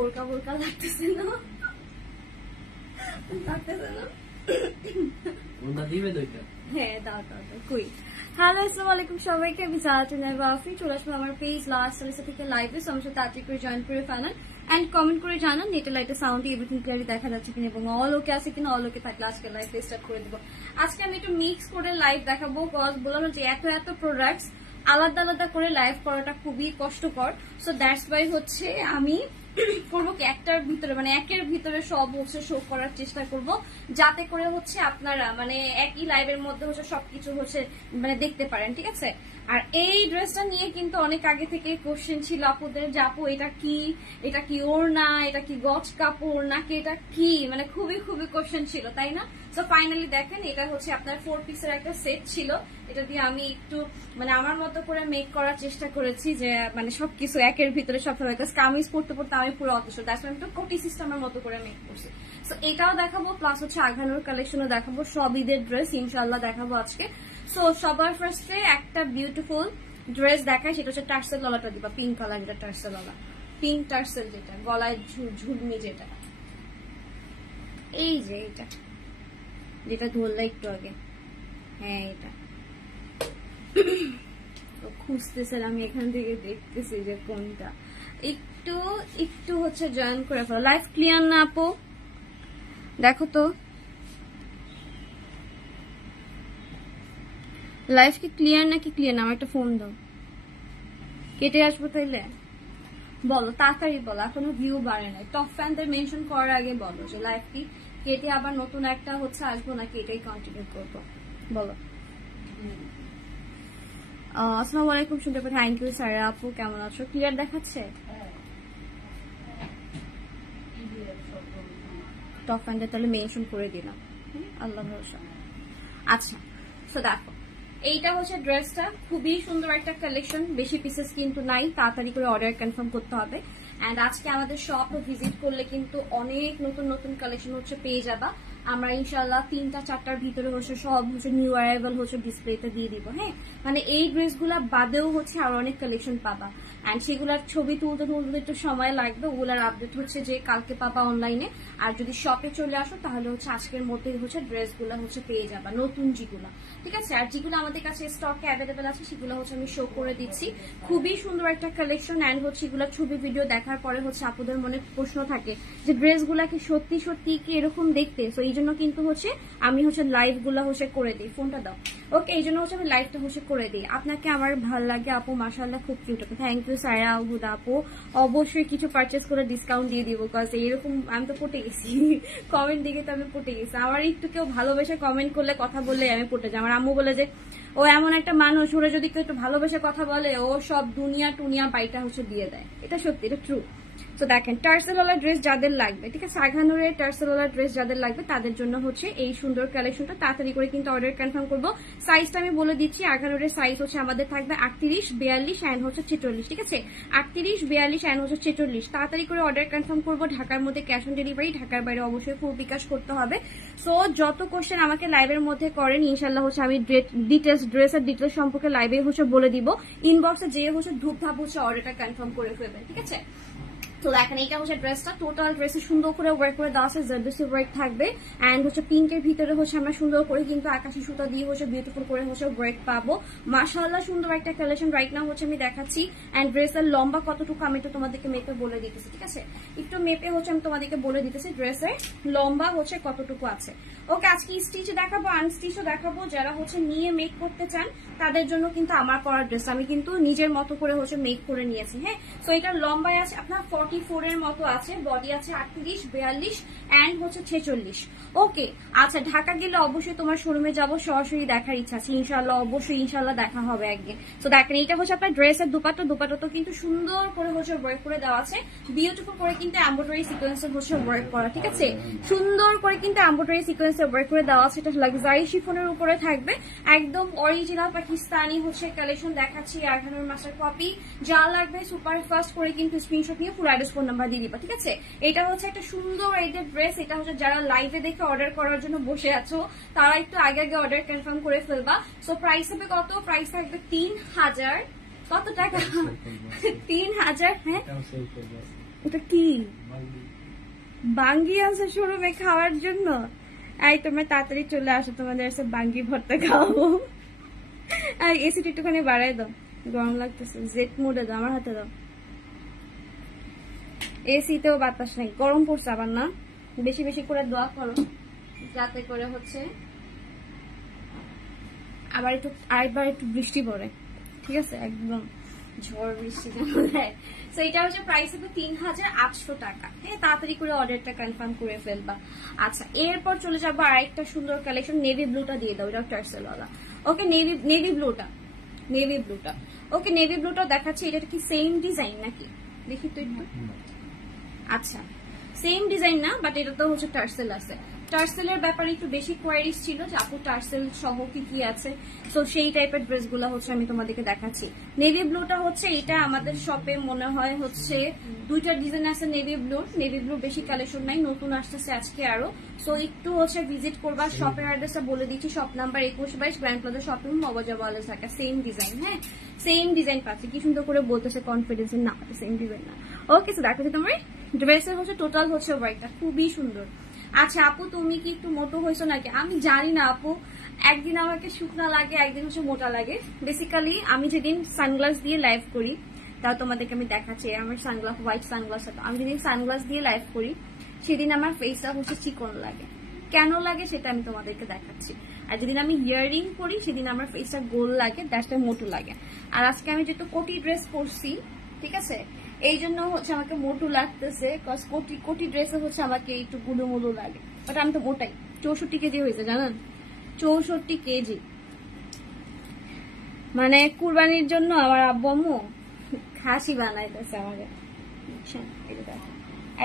বোরকা বোরকা লাগতেছে না? লাগতেছে না? হ্যাঁ দাও দাও দাও কই। হ্যালো আসসালামু আলাইকুম সবাইকে, আমি জালাতুন বাফি চলে আসবো আমার পেজ লাস্ট সালিসা থেকে লাইভে। আমার সাথে তাড়াতাড়ি করে জয়েন করে ফেলেন এন্ড কমেন্ট করে জানান নেটে লাইটে সাউন্ড এভরিথিং ক্লিয়ারলি দেখা যাচ্ছে কিনা এবং অল ওকে আছে কিনা। অল ওকে থাকলে আজকে লাইভ স্টার্ট করে দিব। আজকে আমি একটু মিক্স করে লাইভ দেখাবো, কজ বললাম যে এত এত প্রোডাক্টস আলাদা আলাদা করে লাইভ করাটা খুবই কষ্টকর। সো দ্যাটস ওয়াই হচ্ছে আমি করবো কি একটার ভিতরে মানে একের ভিতরে সব হচ্ছে শো করার চেষ্টা করব, যাতে করে হচ্ছে আপনারা মানে একই লাইভের মধ্যে হচ্ছে সবকিছু হচ্ছে মানে দেখতে পারেন, ঠিক আছে। আর এই ড্রেসটা নিয়ে কিন্তু অনেক আগে থেকে কোশ্চেন ছিল আপুদের যে আপু এটা কি ওড়না, এটা কি গজ কাপড় নাকি এটা কি, মানে খুবই খুবই কোশ্চেন ছিল, তাই না? সো ফাইনালি দেখেন এটা হচ্ছে আপনার 4 পিসের একটা সেট ছিল। এটা দিয়ে আমি একটু মানে আমার মতো করে মেক করার চেষ্টা করেছি যে মানে সবকিছু একের ভিতরে সব কামিজ পড়তে পড়তে আমি পুরো অতিষ্ঠ, দ্যাটস আমি একটু কোটি সিস্টেমের মতো করে মেক করছি। সো এটাও দেখাবো, প্লাস হচ্ছে আঘানুর কালেকশনও দেখাবো, সব ঈদের ড্রেস ইনশাল্লাহ দেখাবো আজকে। সো সবার ফার্স্টে একটা বিউটিফুল ড্রেস দেখায়, সেটা হচ্ছে টার্সেল ললাটা দিবা, পিঙ্ক কালার, যেটা টার্সেল ললা, পিঙ্ক টার্সেল, যেটা গলায় ঝুলমি, যেটা এই যে এটা যেটা ধরলে একটু আগে, হ্যাঁ এটা খুঁজতেছেন, আমি এখান থেকে দেখতেছি যে কোনটা। একটু একটু হচ্ছে জয়েন করে ফেলো। লাইভ ক্লিয়ার না আপু? দেখো তো লাইভ কি ক্লিয়ার নাকি ক্লিয়ার না? আমার একটা ফোন দাও, কেটে আসবো তাইলে? বলো তাড়াতাড়ি বলো, এখনো ভিউ বাড়ে নাই। টপ ফ্যানদের মেনশন করার আগে বলো যে লাইভ কি কেটে আবার নতুন একটা হচ্ছে আসবো নাকি এটাই কন্টিনিউ করবো, বলো। আসসালামু আলাইকুম, শুনতে পাচ্ছি। থ্যাংক ইউ সারা আপু, কেমন আছো? ক্লিয়ার দেখাচ্ছে? টপ ফ্যান্ডে তাহলে মেনশন করে দিলাম, আল্লাহ ভরসা। আচ্ছা তো দেখো এইটা হচ্ছে ড্রেসটা, খুবই সুন্দর একটা কালেকশন, বেশি পিসেস কিন্তু নাই, তাড়াতাড়ি করে অর্ডার কনফার্ম করতে হবে। এন্ড আজকে আমাদের শপ ভিজিট করলে কিন্তু অনেক নতুন নতুন কালেকশন হচ্ছে পেয়ে যাবা। আমরা ইনশাল্লাহ 3-4টার ভিতরে হচ্ছে সব হচ্ছে নিউ অ্যারাইভাল হচ্ছে ডিসপ্লেতে দিয়ে দিব। হ্যাঁ মানে এই ড্রেসগুলা বাদেও হচ্ছে আরো অনেক কালেকশন পাবা, এন্ড সেগুলার ছবি তুলতে তুলতে একটু সময় লাগবে। ওগুলার আপডেট হচ্ছে যে কালকে পাবা অনলাইনে, আর যদি শপে চলে আসো তাহলে হচ্ছে আজকের মধ্যেই হচ্ছে ড্রেসগুলো হচ্ছে পেয়ে যাবা, নতুন যেগুলো, ঠিক আছে। আর যেগুলো আমাদের কাছে স্টকে অ্যাভেলেবেল আছে সেগুলো হচ্ছে আমি শো করে দিচ্ছি। খুবই সুন্দর একটা কালেকশন, এন্ড হচ্ছে এগুলো ছবি ভিডিও দেখার পরে হচ্ছে আপুদের মনে প্রশ্ন থাকে যে ড্রেসগুলা কি সত্যি সত্যি কি এরকম দেখতে, তো এই জন্য কিন্তু হচ্ছে আমি হচ্ছে লাইভ গুলা হচ্ছে করে দিই। ফোনটা দাও। ওকে, এই জন্য হচ্ছে আমি লাইভটা হচ্ছে করে দিই। আপনাকে আমার ভালো লাগে আপু, মাশাআল্লাহ খুব কিউট আপু। থ্যাংক ইউ সায়া হুদা আপু, অবশ্যই কিছু পারচেস করে ডিসকাউন্ট দিয়ে দিব, বিকজ এরকম আমি তো পটে গেছি কমেন্ট দিকে, তো আমি পটে গেছি। আমার একটু কেউ ভালোবেসে কমেন্ট করলে কথা বললে আমি পটে যাই। আমার আম্মু বলে যে ও এমন একটা মানুষ, ওরা যদি কেউ একটু ভালোবেসে কথা বলে ও সব দুনিয়া টুনিয়া বাইটা হচ্ছে দিয়ে দেয়। এটা সত্যি, এটা ট্রু। তো দেখেন টার্সেলওয়ালা ড্রেস যাদের লাগবে, ঠিক আছে, আঘানুরের টার্সেলওয়ালা ড্রেস যাদের লাগবে তাদের জন্য হচ্ছে এই সুন্দর কালেকশনটা। তাড়াতাড়ি করে কিন্তু অর্ডার কনফার্ম করবো। সাইজটা আমি বলে দিচ্ছি, আঘানুরের সাইজ হচ্ছে আমাদের থাকবে 38, 42 অ্যান্ড হচ্ছে 46, ঠিক আছে। 38, 42 অ্যান্ড হচ্ছে 46। তাড়াতাড়ি করে অর্ডার কনফার্ম করবো। ঢাকার মধ্যে ক্যাশ অন ডেলিভারি, ঢাকার বাইরে অবশ্যই ফুল বিকাশ করতে হবে। সো যত কোশ্চেন আমাকে লাইভের মধ্যে করেন ইনশাল্লাহ হচ্ছে আমি ড্রেসের ডিটেলস সম্পর্কে লাইভে হচ্ছে বলে দিব। ইনবক্সে যেয়ে হচ্ছে ধূপধাপ হচ্ছে অর্ডারটা কনফার্ম করে ফেলবেন, ঠিক আছে। তো দেখেন এইটা হচ্ছে ড্রেসটা, টোটাল ড্রেসে সুন্দর করে ওয়ার্ক করে দেওয়া আছে, জারদোসি ওয়ার্ক থাকবে। এন্ড হচ্ছে পিঙ্কের ভিতরে হচ্ছে আমরা সুন্দর করে কিন্তু আকাশি সুতা দিয়ে হচ্ছে বিউটিফুল করে হচ্ছে ওয়ার্ক পাবো। মাশাআল্লাহ সুন্দর একটা কালেকশন রাইট নাও হচ্ছে আমি দেখাচ্ছি। এন্ড ড্রেসের লম্বা কতটুকু আমি একটু তোমাদেরকে মেপে বলে দিতেছি, ঠিক আছে। একটু মেপে হচ্ছে আমি তোমাদেরকে বলে দিতেছি ড্রেসের লম্বা হচ্ছে কতটুকু আছে। ওকে, আজকে স্টিচ দেখাবো, আনস্টিচও দেখাবো। যারা হচ্ছে নিয়ে মেক করতে চান তাদের জন্য কিন্তু আমার পরা ড্রেস আমি কিন্তু নিজের মতো করে হচ্ছে মেক করে নিয়েছি। হ্যাঁ, তো এটার লম্বায় আছে আপনার 44 এর মতো আছে, বডি আছে 38, 42 এন্ড হচ্ছে 46। ওকে আচ্ছা, ঢাকা গেলে অবশ্যই তোমার শোরুমে যাবো, সরাসরি দেখার ইচ্ছা আছে ইনশাল্লাহ, অবশ্যই ইনশাল্লাহ দেখা হবে একদিন। তো দেখেন এটা হচ্ছে আপনার ড্রেসের দুপাট্টা, দুপাট্টা কিন্তু সুন্দর করে হচ্ছে ওয়ার্ক করে দেওয়া আছে, বিউটিফুল করে কিন্তু এমব্রয়ডারি সিকোয়েন্সের হচ্ছে ওয়ার্ক করা, ঠিক আছে। সুন্দর করে কিন্তু এমব্রয়ডারি সিকোয়েন্সের ওয়ার্ক করে দেওয়া আছে। এটা লাক্সারি শিফনের উপরে থাকবে, একদম অরিজিনাল পাকিস্তানি হচ্ছে কালেকশন দেখাচ্ছি। আঘানুর মাস্টার কপি, যা লাগবে সুপার ফাস্ট করে কিন্তু স্ক্রিনশট নিয়ে পুরো অ্যাড্রেস ফোন নাম্বার দিয়ে দিবা, ঠিক আছে। এটা হচ্ছে একটা সুন্দর এইদের ড্রেস। এটা হচ্ছে যারা লাইভে দেখে অর্ডার করার জন্য বসে আছো তারা একটু আগে আগে অর্ডার কনফার্ম করে ফেলবা। সো প্রাইস হবে কত? প্রাইস থাকবে 3000। কত টাকা? 3000। হ্যাঁ ওটা কি বাঙ্গি আছে শোরুমে খাওয়ার জন্য? এই তোমরা তাড়াতাড়ি চলে আসো, তোমাদের আছে বাঙ্গি ভর্তা খাওয়াবো। আর এসিটা একটুখানি বাড়াই দাও, গরম লাগতেছে। জেট মোডে দাও, আমার হাতে দাও। এসিতেও বাতাস নেই, গরম পড়ছে আবার না। বেশি বেশি করে দোয়া করো যাতে করে হচ্ছে আরেকবার একটু বৃষ্টি পড়ে, ঠিক আছে? একদম ঝড় বৃষ্টি যেন দেয়। তো এটা হচ্ছে প্রাইস হবে 3800 টাকা। হ্যাঁ, তাড়াতাড়ি করে অর্ডারটা কনফার্ম করে ফেলবা। আচ্ছা, এরপর চলে যাবো আরেকটা সুন্দর কালেকশন। নেভি ব্লুটা দিয়ে দাও, এটা টার্সেলওয়ালা। ওকে, নেভি ব্লুটা ওকে, নেভি ব্লুটা দেখাচ্ছি। এটা কি সেম ডিজাইন নাকি দেখি তো একটু। আচ্ছা, সেম ডিজাইন না, বাট এটা তো হচ্ছে টার্সেল আছে। টার্সেলের ব্যাপারে একটু বেশি কোয়ারিজ ছিল যে আপু টার্সেল সহ কি কি আছে, তো সেই টাইপের ড্রেসগুলো হচ্ছে আমি তোমাদেরকে দেখাচ্ছি। নেভি ব্লুটা হচ্ছে এটা আমাদের শপে মনে হয় হচ্ছে 2টা ডিজাইন আছে নেভি ব্লু বেশি কালেকশন নাই, নতুন আসতেছে আজকে আরো। সো একটু হচ্ছে ভিজিট করবা। শপের অ্যাড্রেসটা বলে দিচ্ছি, shop number 2122 grand plaza shopping মবাজা ওয়ালে থাকা। সেম ডিজাইন, হ্যাঁ সেম ডিজাইন পাচ্ছি। কি সুন্দর করে বলতেছে কনফিডেন্স, না সেম ডিজাইন না। ওকে, তো দেখো তোমার ড্রেসের হচ্ছে টোটাল হচ্ছে ওয়াইটটা খুবই সুন্দর। আচ্ছা আপু, তুমি কি একটু মোটো হয়েছো নাকি? আমি জানি না আপু, একদিন আমাকে শুকনা লাগে, একদিন হচ্ছে মোটা লাগে। বেসিক্যালি আমি যেদিন সানগ্লাস দিয়ে লাইভ করি, তাও তোমাদেরকে আমি দেখাচ্ছি আমার সানগ্লাস, হোয়াইট সানগ্লাস। আমি যেদিন সানগ্লাস দিয়ে লাইভ করি সেদিন আমার ফেসটা হচ্ছে চিকন লাগে। কেন লাগে সেটা আমি তোমাদেরকে দেখাচ্ছি। আর যেদিন আমি ইয়াররিং করি সেদিন আমার ফেসটা গোল লাগে, দ্যাটস মোটু লাগে। আর আজকে আমি যেহেতু কোটি ড্রেস পরছি, ঠিক আছে, এই জন্য হচ্ছে আমাকে মোটু লাগতেছে। কোটি ড্রেসে হচ্ছে আমাকে একটু গুলুমুলু লাগে, বাট আমি তো মোটাই। 64 কেজি হয়েছে জানেন, 64 কেজি। মানে কুরবানির জন্য আমার আব্বু আম্মু খাসি বানাইতেছে আমাকে।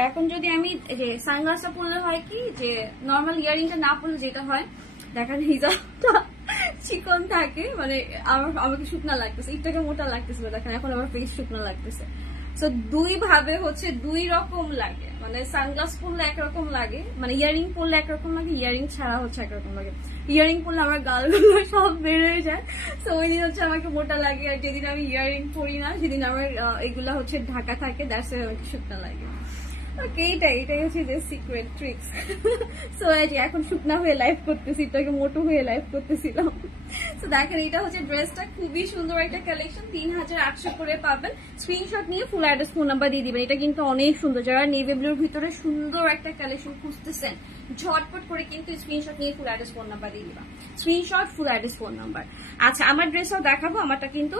এখন যদি আমি যে সানগ্লাসটা পরলে হয় কি, যে নর্মাল ইয়ারিংটা না পরলে যেটা হয়, দেখেন হিজাবটা চিকন থাকে, মানে আমাকে শুকনা লাগতেছে, একটাকে মোটা লাগতেছে, দেখেন এখন আমার ফেস শুকনা লাগতেছে। তো দুই ভাবে হচ্ছে দুই রকম লাগে, মানে সানগ্লাস পরলে একরকম লাগে, মানে ইয়ারিং পরলে একরকম লাগে, ইয়ারিং ছাড়া হচ্ছে একরকম লাগে। ইয়ারিং পরলে আমার গালগুলো সব বের হয়ে যায়, তো ওই দিন হচ্ছে আমাকে মোটা লাগে। আর যেদিন আমি ইয়ারিং পরি না সেদিন আমার এগুলা হচ্ছে ঢাকা থাকে, দ্যাটস আমাকে শুকনা লাগে। ওকে, এটাই হচ্ছে যে সিক্রেট ট্রিক্স। সো এখন শুকনা হয়ে লাইভ করতেছি, এটাকে মোটো হয়ে লাইভ করতেছিলাম। তো দেখেন এটা হচ্ছে ড্রেসটা খুবই সুন্দর একটা কালেকশন, 3800 করে পাবেন। স্ক্রিনশট নিয়ে ফুল অ্যাড্রেস ফোন নাম্বার দিয়ে দিবেন। এটা কিন্তু অনেক সুন্দর, যারা নেভি ব্লুর ভিতরে সুন্দর একটা কালেকশন খুঁজতেছেন ঝটপট করে কিন্তু স্ক্রিনশট নিয়ে ফুল অ্যাড্রেস ফোন নাম্বার দিয়ে দিবা। Screenshot, full address, phone number. আচ্ছা, আমার ড্রেসটাও দেখাবো, আমারটা কিন্তু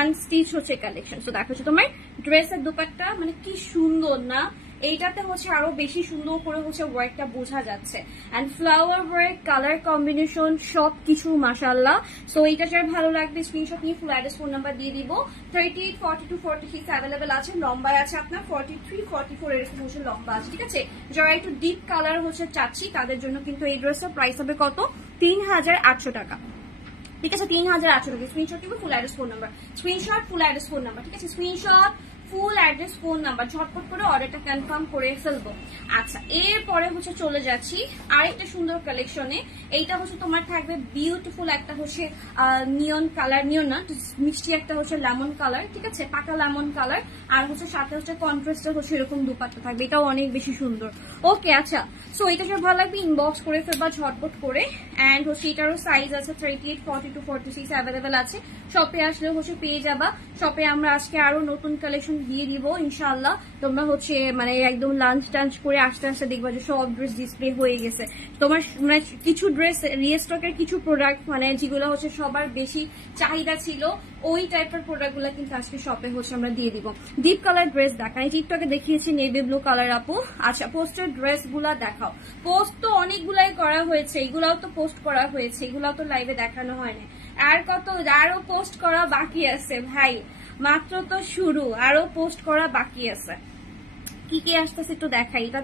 আনস্টিচ হচ্ছে কালেকশন। তো দেখো তোমার ড্রেসের দোপাট্টা মানে কি সুন্দর না, এইটাতে হচ্ছে আরো বেশি সুন্দর করে হচ্ছে ওয়ার্কটা বোঝা যাচ্ছে। And flower work, colour combination সবকিছু মাশাআল্লাহ। সো এইটা যার ভালো লাগবে স্ক্রিনশট নিয়ে ফুল অ্যাড্রেস ফোন নাম্বার দিয়ে দিব। 38, 42, 46 অ্যাভেলেবেল আছে। লম্বায় আছে আপনার 43, 44 এরকম হচ্ছে লম্বা আছে, ঠিক আছে। যারা একটু ডিপ কালার হচ্ছে চাচ্ছি তাদের জন্য কিন্তু এই ড্রেসের প্রাইস হবে কত? 3800 টাকা, ঠিক আছে। 3800 টাকা। স্ক্রিনশট নিব, full address phone number, screenshot, full address phone number, ঠিক আছে। Screenshot, full address, phone number, ঝটপট করে অর্ডারটা কনফার্ম করে ফেলবো। আচ্ছা, এরপরে হচ্ছে চলে যাচ্ছি আরেকটা সুন্দর কালেকশনে। এইটা হচ্ছে তোমার থাকবে বিউটিফুল একটা হচ্ছে নিয়ন কালার, নিয়ন না মিষ্টি একটা হচ্ছে লেমন কালার, ঠিক আছে, পাকা লেমন কালার। আর হচ্ছে সাথে হচ্ছে কন্ট্রাস্টে হচ্ছে এরকম দুপাট্টা থাকবে, এটাও অনেক বেশি সুন্দর। ওকে, আচ্ছা, সো এটা সব ভালো লাগবে ইনবক্স করে ফেলবা ঝটপট করে। অ্যান্ড হচ্ছে এটারও সাইজ আছে 38, 42, 46 অ্যাভেলেবেল আছে। শপে আসলে হচ্ছে পেয়ে যাবা। শপে আমরা আজকে আরো নতুন কালেকশন দিয়ে দিব ইনশাআল্লাহ। তোমরা হচ্ছে মানে একদম লাঞ্চ টাঞ্চ করে আস্তে আস্তে দেখবা যে সব ড্রেস ডিসপ্লে হয়ে গেছে। তোমার মানে কিছু ড্রেস রিস্টকের কিছু প্রোডাক্ট মানে যেগুলো হচ্ছে সবার বেশি চাহিদা ছিল, ওই টাইপের প্রোডাক্ট গুলা কিন্তু আজকে শপে হচ্ছে আমরা দিয়ে দিব। ডিপ কালার ড্রেস দেখান, এই টিকটকে দেখিয়েছি নেভি ব্লু কালার আপু। আচ্ছা, পোস্টের ড্রেস গুলা দেখাও। পোস্ট তো অনেকগুলাই করা হয়েছে, এগুলাও তো পোস্ট করা হয়েছে, এগুলাও তো লাইভে দেখানো হয়নি। আর কত, আরো পোস্ট করা বাকি আছে ভাই, মাত্র তো শুরু, আরো পোস্ট করা বাকি আছে। কি কি আসতেছে একটু দেখাই। এটা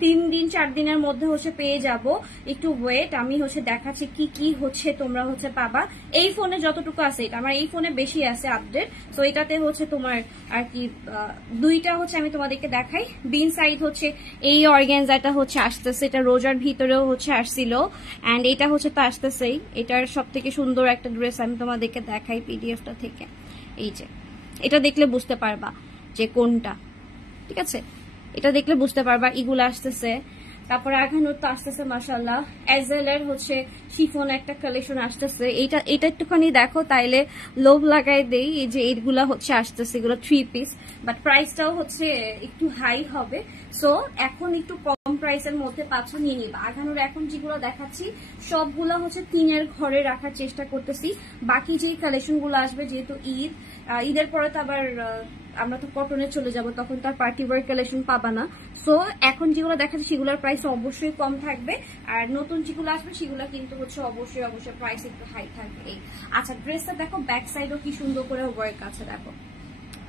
3 দিন 4 দিনের মধ্যে হচ্ছে পেয়ে যাব, একটু ওয়েট। আমি হচ্ছে দেখাচ্ছি কি কি হচ্ছে তোমরা হচ্ছে পাবা। এই ফোনে যতটুকু আছে, এটা আমার এই ফোনে বেশি আছে আপডেট। তো এটাতে হচ্ছে তোমার আর কি দুইটা হচ্ছে আমি তোমাদেরকে দেখাই। বিন সাইড হচ্ছে এই অর্গানজাটা হচ্ছে আসতেছে, এটা রোজার ভিতরেও হচ্ছে আসছিল। অ্যান্ড এটা হচ্ছে তো আসতেছেই। এটার সব থেকে সুন্দর একটা ড্রেস আমি তোমাদেরকে দেখাই পিডিএফটা থেকে। এই যে এটা দেখলে বুঝতে পারবা যে কোনটা, ঠিক আছে। এটা দেখলে বুঝতে পারবা এগুলো আসতেছে। তারপরে আঘানুর তো আসতেছে মাশাআল্লাহ। এজেলের হচ্ছে শিফন একটা কালেকশন আসতেছে, এটা একটুখানি দেখো তাইলে লোভ লাগাই দেই। এই যে এইগুলা হচ্ছে আসতেছে, এগুলো 3 পিস, বাট প্রাইসটাও হচ্ছে একটু হাই হবে। সো এখন একটু কম প্রাইসের মধ্যে পাচ্ছ, নিয়ে নিবা। আঘানুর এখন যেগুলো দেখাচ্ছি সবগুলো হচ্ছে 3-এর ঘরে রাখার চেষ্টা করতেছি। বাকি যে কালেকশন গুলো আসবে, যেহেতু ঈদের পরে তো আবার আমরা তো কটনে চলে যাব, তখন তার পার্টি ওয়্যার কালেকশন পাবা না। সো এখন যেগুলো দেখাচ্ছে সেগুলোর প্রাইস অবশ্যই কম থাকবে, আর নতুন যেগুলো আসবে সেগুলো কিন্তু হচ্ছে অবশ্যই প্রাইস একটু হাই থাকবে। আচ্ছা, ড্রেসটা দেখো, ব্যাক সাইডও কি সুন্দর করে ওয়ার্ক আছে, দেখো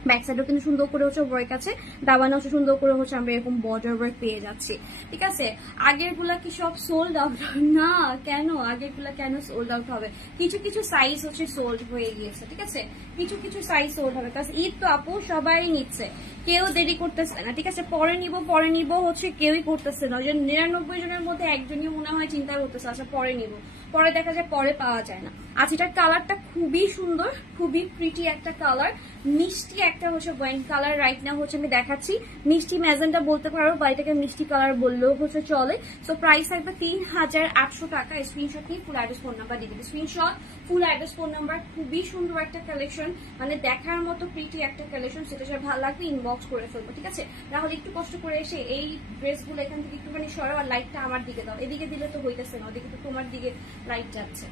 ব্যাক সাইডও কিন্তু সুন্দর করে হচ্ছে ওয়ার্ক আছে, দাবানো হচ্ছে সুন্দর করে হচ্ছে আমরা এরকম বর্ডার ওয়ার্ক পেয়ে যাচ্ছি। ঠিক আছে, আগের গুলা কি সব সোল্ড আউট? না, কেন আগের গুলা কেন সোল্ড আউট হবে? কিছু কিছু সাইজ হচ্ছে সোল্ড হয়ে গিয়েছে। ঠিক আছে, কিছু কিছু সাইজ সোল্ড হবে, কারণ ঈদ তো আপু সবাই নিচ্ছে, কেউ দেরি করতেছে না। ঠিক আছে, পরে নিব হচ্ছে কেউই করতেছে না। যে 99 জনের মধ্যে একজনই মনে হয় চিন্তা করতেছে আচ্ছা পরে নিব, পরে দেখা যায় পরে পাওয়া যায় না। আচ্ছা, এটার কালারটা খুবই সুন্দর, খুবই প্রিটি একটা কালার, মিষ্টি একটা হচ্ছে ওয়াইন কালার। রাইট নাও হচ্ছে আমি দেখাচ্ছি, মিষ্টি ম্যাজেন্টা বলতে পারো বা এটাকে মিষ্টি কালার বললেও হচ্ছে চলে। সো প্রাইস থাকবে 3800 টাকা। স্ক্রিনশট নিয়ে ফুল অ্যাড্রেস ফোন নাম্বার দিয়ে দিবে। Screenshot, full address phone number. খুবই সুন্দর একটা কালেকশন, মানে দেখার মতো প্রিটি একটা কালেকশন। সেটা সব ভালো লাগবে ইনবক্স করে ফেলবো। ঠিক আছে, তাহলে একটু কষ্ট করে এসে এই ড্রেসগুলো এখান থেকে একটুখানি সরাও, আর লাইটটা আমার দিকে দাও। এদিকে দিলে তো হইতেছে না, ওদিকে তো তোমার দিকে লাইট যাচ্ছে।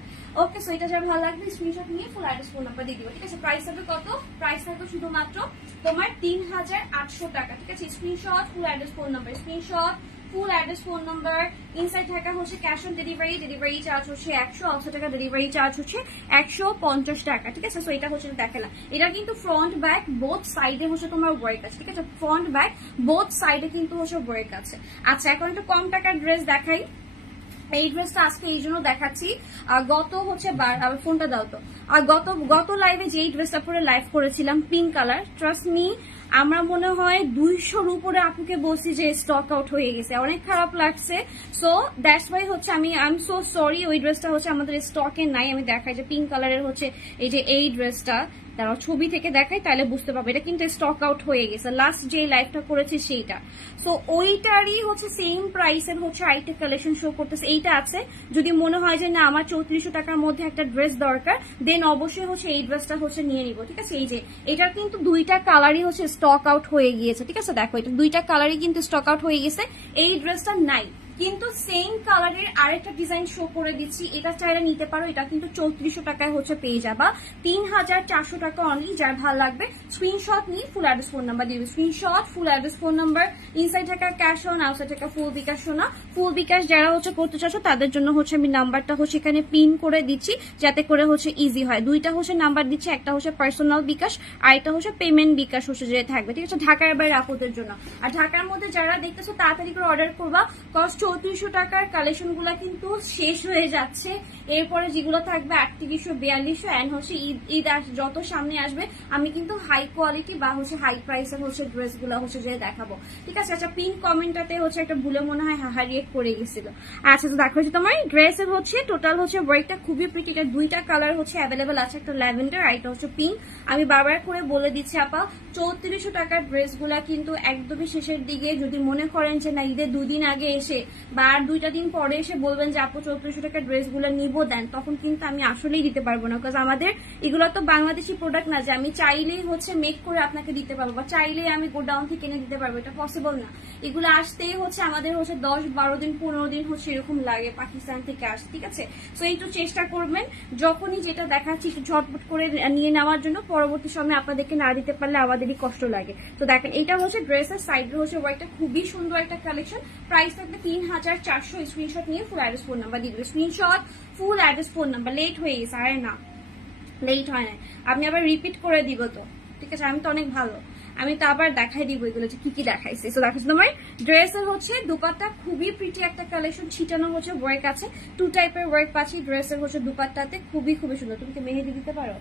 ওকে, সো এটা যার ভালো লাগবে স্ক্রিনশট নিয়ে ফুল অ্যাড্রেস ফোন নাম্বার দিয়ে দিবো। ঠিক আছে, প্রাইস হবে কত? প্রাইস থাকবে শুধুমাত্র তোমার 3800 টাকা। ঠিক আছে, screenshot, full address phone number, screenshot, full address phone number. Inside Dhaka হচ্ছে cash on delivery, delivery charge হচ্ছে 180 টাকা, ডেলিভারি চার্জ হচ্ছে 150 টাকা। ঠিক আছে, সো এটা হচ্ছে দেখে না, এটা কিন্তু ফ্রন্ট ব্যাক বোথ সাইডে হচ্ছে তোমার ওয়ার্ক আছে। ঠিক আছে, ফ্রন্ট ব্যাক বোথ সাইডে কিন্তু হচ্ছে ওয়ার্ক আছে। আচ্ছা, এখন একটু কম টাকার ড্রেস দেখাই। এই ড্রেসটা আজকে এই জন্য দেখাচ্ছি, গত হচ্ছে ফোনটা দাও তো, আর গত লাইভে যেই ড্রেসটা পরে লাইভ করেছিলাম পিঙ্ক কালার, ট্রাস্ট মি আমরা মনে হয় 200-র উপরে আপুকে বলছি যে স্টক আউট হয়ে গেছে, অনেক খারাপ লাগছে। সো দ্যাটস ওয়াই হচ্ছে আই এম সো সরি, ওই ড্রেসটা হচ্ছে আমাদের স্টকে নাই। আমি দেখাই যে পিঙ্ক কালারের হচ্ছে এই যে এই ড্রেসটা, তারা ছবি থেকে দেখাই তাহলে বুঝতে পারবে, এটা কিন্তু স্টক আউট হয়ে গেছে লাস্ট যে লাইভটা করেছে সেইটা। সো ওইটারই হচ্ছে সেম প্রাইসের হচ্ছে আরেকটা কালেকশন শো করতেছে, এইটা আছে। যদি মনে হয় যে না আমার 3400 টাকার মধ্যে একটা ড্রেস দরকার, দেন অবশ্যই হচ্ছে এই ড্রেসটা হচ্ছে নিয়ে নিব। ঠিক আছে, এই যে এটার কিন্তু 2টা কালারই হচ্ছে স্টক আউট হয়ে গিয়েছে। ঠিক আছে, দেখো এটা 2টা কালারই কিন্তু স্টক আউট হয়ে গেছে, এই ড্রেসটা নাই। কিন্তু সেম কালারের আরেকটা ডিজাইন শো করে দিচ্ছি, এটা চাইলে নিতে পারো। এটা কিন্তু 3400 টাকায় হচ্ছে পেয়ে যাবা, 3400 টাকা অনলি। যার ভালো লাগবে স্ক্রিনশট নিয়ে ফুল অ্যাড্রেস ফোন নাম্বার দিবে। Screenshot, full address phone number. Inside টাকা ক্যাশ অন, আউটসাইড টাকা ফুল বিকাশ। শোনা, ফুল বিকাশ যারা হচ্ছে করতে চাচ্ছ তাদের জন্য হচ্ছে আমি নাম্বারটা হচ্ছে এখানে পিন করে দিচ্ছি, যাতে করে হচ্ছে ইজি হয়। 2টা হচ্ছে নাম্বার দিচ্ছি, একটা হচ্ছে পার্সোনাল বিকাশ আর একটা হচ্ছে পেমেন্ট বিকাশ হচ্ছে যে থাকবে। ঠিক আছে, ঢাকার বাইরে আপুদের জন্য। আর ঢাকার মধ্যে যারা দেখতেছো তাড়াতাড়ি করে অর্ডার করবা, কস্ট 3400 টাকার কালেকশন গুলা কিন্তু শেষ হয়ে যাচ্ছে। এরপরে যেগুলো থাকবে 3800, 4200 এন্ড হচ্ছে ঈদ যত সামনে আসবে আমি কিন্তু হাই কোয়ালিটি বা হচ্ছে হাই প্রাইসের হচ্ছে ড্রেস গুলা হচ্ছে যে দেখাবো। ঠিক আছে, আচ্ছা পিন কমেন্টটাতে হচ্ছে একটা ভুলে মনে হয় হারিয়ে করে গেছিল। আচ্ছা, তো দেখো যে তোমার ড্রেসের হচ্ছে টোটাল হচ্ছে ওয়ার্কটা খুবই প্রিটি। 2টা কালার হচ্ছে অ্যাভেলেবেল আছে, একটা ল্যাভেন্ডার আর একটা হচ্ছে পিঙ্ক। আমি বারবার করে বলে দিচ্ছি আপা, 3400 টাকার ড্রেস গুলা কিন্তু একদমই শেষের দিকে। যদি মনে করেন যে না ঈদের 2 দিন আগে এসে বা আর 2টা দিন পরে এসে বলবেন যে আপু 3400 টাকার ড্রেস গুলো নিবো, দেন তখন কিন্তু আমি আসলেই দিতে পারবো না। বিকজ আমাদের এগুলো তো বাংলাদেশি প্রোডাক্ট না যে আমি চাইলেই হচ্ছে মেক করে আপনাকে দিতে পারবো বা চাইলেই আমি গোডাউন থেকে কিনে দিতে পারবো, এটা পসিবল না। এগুলো আসতেই হচ্ছে আমাদের হচ্ছে 10-12 দিন 15 দিন হচ্ছে এরকম লাগে পাকিস্তান থেকে আসে। ঠিক আছে, সো একটু চেষ্টা করবেন যখনই যেটা দেখাচ্ছি একটু ঝটপট করে নিয়ে নেওয়ার জন্য, পরবর্তী সময় আপনাদেরকে না দিতে পারলে আমাদেরই কষ্ট লাগে। তো দেখেন এটা হচ্ছে ড্রেসের সাইডে হচ্ছে ওয়ার্কটা খুবই সুন্দর একটা কালেকশন। প্রাইস থাকবে 3400। স্ক্রিনশট নিয়ে ফুল অ্যাড্রেস ফোন নাম্বার দিয়ে দেবে। Screenshot, full address phone number. Late হয়ে গেছে, আরে না লেট হয় না, আমি আবার রিপিট করে দিব তো। ঠিক আছে, আমি তো অনেক ভালো, আমি তো আবার দেখাই দিব এগুলো যে কি কি দেখাইছে। তো দেখাচ্ছি তোমার ড্রেসের হচ্ছে দুপাট্টা খুবই প্রিটি একটা কালেকশন, ছিটানো হচ্ছে ওয়ার্ক আছে, 2 টাইপের ওয়ার্ক পাচ্ছি ড্রেসের হচ্ছে দুপাট্টাতে, খুবই খুবই সুন্দর। তুমি কি মেহেদি দিতে পারো?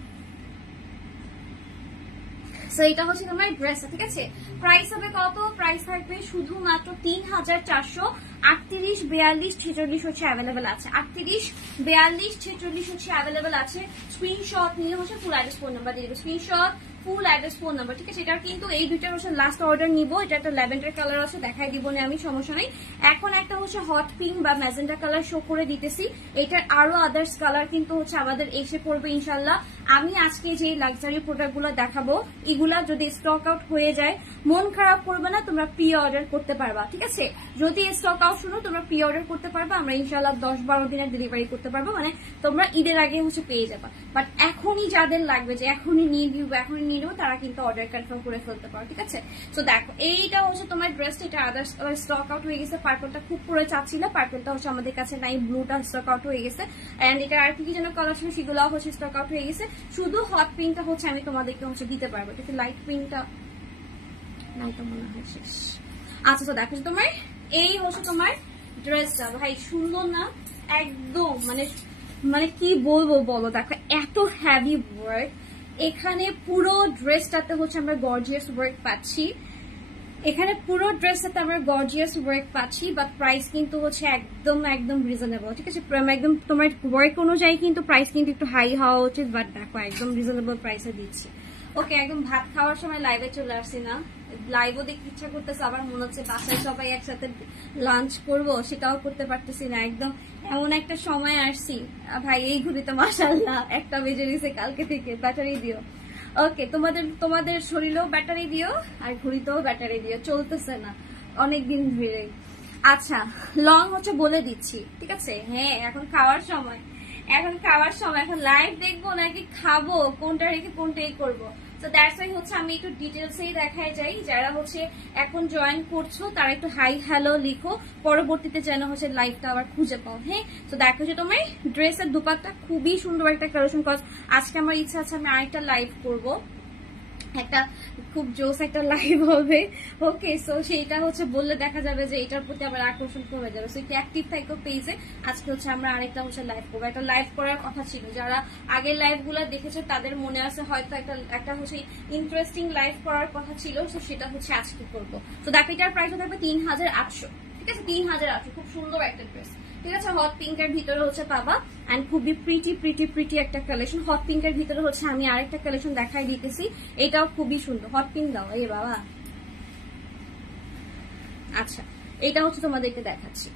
সো এটা হচ্ছে তোমার ড্রেস। ঠিক আছে, প্রাইস হবে কত? প্রাইস থাকবে শুধুমাত্র 3400। 38, 42, 46 হচ্ছে অ্যাভেলেবেল আছে, 38, 42, 46 হচ্ছে অ্যাভেলেবেল আছে। স্ক্রিনশট নিয়ে হচ্ছে ফুল অ্যাড্রেস ফোন নাম্বার দিয়ে দেবে। Screenshot, full address, phone number, ঠিক আছে। এটার কিন্তু এই দুইটার হচ্ছে লাস্ট অর্ডার নিব। এটা একটা ল্যাভেন্ডার কালার আছে, দেখাই দিব না আমি, সমস্যা নেই। এখন একটা হচ্ছে হট পিঙ্ক বা ম্যাজেন্ডা কালার শো করে দিতেছি। এটার আরো আদার্স কালার কিন্তু হচ্ছে আমাদের এসে পড়বে ইনশাল্লাহ। আমি আজকে যে লাক্সারি প্রোডাক্ট গুলো দেখাবো, এগুলা যদি স্টক আউট হয়ে যায় মন খারাপ করবে না, তোমরা প্রি অর্ডার করতে পারবা, ঠিক আছে। যদি স্টক আউট শুনো তোমরা প্রি অর্ডার করতে পারবা, আমরা ইনশাল্লাহ 10-12 দিনের ডেলিভারি করতে পারবো, মানে তোমরা ঈদের আগে হচ্ছে পেয়ে যাবা। বাট এখনই যাদের লাগবে যে এখনই নিয়ে দিব, এখনই নিয়ে নেবো, তারা কিন্তু অর্ডার কনফার্ম করে ফেলতে পারো, ঠিক আছে। তো দেখো এইটা হচ্ছে তোমার ড্রেসটা, এটা আদার্স স্টক আউট হয়ে গেছে। পার্পলটা খুব পরে চাচ্ছিল, পার্পলটা হচ্ছে আমাদের কাছে নাই, ব্লুটা স্টক আউট হয়ে গেছে। এন্ড এটা আর কি যেন কালার ছিল সেগুলো হচ্ছে স্টক আউট হয়ে গেছে। শুধু হট পিঙ্কটা হচ্ছে আমি তোমাদেরকে হচ্ছে দিতে পারবো, এটা লাইট পিঙ্কটা নাই তো মনে হয় শেষ। আচ্ছা, তো দেখো তোমার এই হচ্ছে তোমার ড্রেসটা, ভাই সুন্দর না একদম, মানে কি বলবো বলো, দেখো এত হ্যাভি ওয়ার্ক। এখানে পুরো ড্রেসটাতে হচ্ছে আমরা গর্জিয়াস ওয়ার্ক পাচ্ছি, এখানে পুরো ড্রেসটাতে আমরা গর্জিয়াস ওয়ার্ক পাচ্ছি, বাট প্রাইস কিন্তু হচ্ছে একদম একদম রিজনেবল, ঠিক আছে। একদম তোমার ওয়ার্ক অনুযায়ী কিন্তু প্রাইস কিন্তু একটু হাই হওয়া উচিত, বাট দেখো একদম রিজনেবল প্রাইসে দিচ্ছি। ওকে, একদম ভাত খাওয়ার সময় লাইভে চলে আসছি না, লাইভও দেখতে ইচ্ছা করতেছে, আবার মনে হচ্ছে বাসায় সবাই একসাথে লাঞ্চ করবো, সেটাও করতে পারতেছি না। একদম এমন একটা সময় আসছি ভাই, এই ঘড়িতে মাশাআল্লাহ 1টা বেজে গেছে কালকে থেকে, ব্যাটারি দিও। ওকে, তোমাদের শরীরেও ব্যাটারি দিও আর ঘড়িতেও ব্যাটারি দিও, চলতেছে না অনেকদিন ধরে। আচ্ছা, লং হচ্ছে বলে দিচ্ছি, ঠিক আছে। হ্যাঁ, এখন খাওয়ার সময়, এখন লাইভ দেখবো নাকি খাবো, কোনটা রেখে কোনটা এই করবো। তো দ্যাটস ওয়াই হচ্ছে আমি একটু ডিটেলসেই দেখাই যাই, যারা হচ্ছে এখন জয়েন করছো তারা একটু হাই হ্যালো লিখো, পরবর্তীতে যেন হচ্ছে লাইভটা আবার খুঁজে পাও। হ্যাঁ, তো দেখো যে তোমার ড্রেসের দুপাট্টা খুবই সুন্দর একটা কালেকশন, কজ আজকে আমার ইচ্ছা আছে আমি আরেকটা লাইভ করবো, একটা খুব জোস একটা লাইভ হবে। ওকে, সো সেইটা হচ্ছে বললে দেখা যাবে যে এটার প্রতি আবার আকর্ষণ কমে যাবে। সো একটু অ্যাক্টিভ থাকো পেজে। আজকে হচ্ছে আমরা আরেকটা হচ্ছে লাইভ করবো, একটা লাইভ করার কথা ছিল, যারা আগের লাইভ গুলা দেখেছে তাদের মনে আছে হয়তো একটা হচ্ছে ইন্টারেস্টিং লাইভ করার কথা ছিল, সো সেটা হচ্ছে আজকে করবো। তো দেখো এটার প্রাইস থাকবে 3800, ঠিক আছে। 3800, খুব সুন্দর একটা ড্রেস, ঠিক আছে। হট পিঙ্কের ভিতরে হচ্ছে পাবা, এন্ড খুবই প্রিটি একটা কালেকশন। হট পিঙ্কের ভিতরে হচ্ছে আমি আরেকটা কালেকশন দেখাই দিতেছি, এটাও খুবই সুন্দর। হট পিঙ্ক দাও, এই বাবা। আচ্ছা, এটা হচ্ছে তোমাদেরকে দেখাচ্ছি।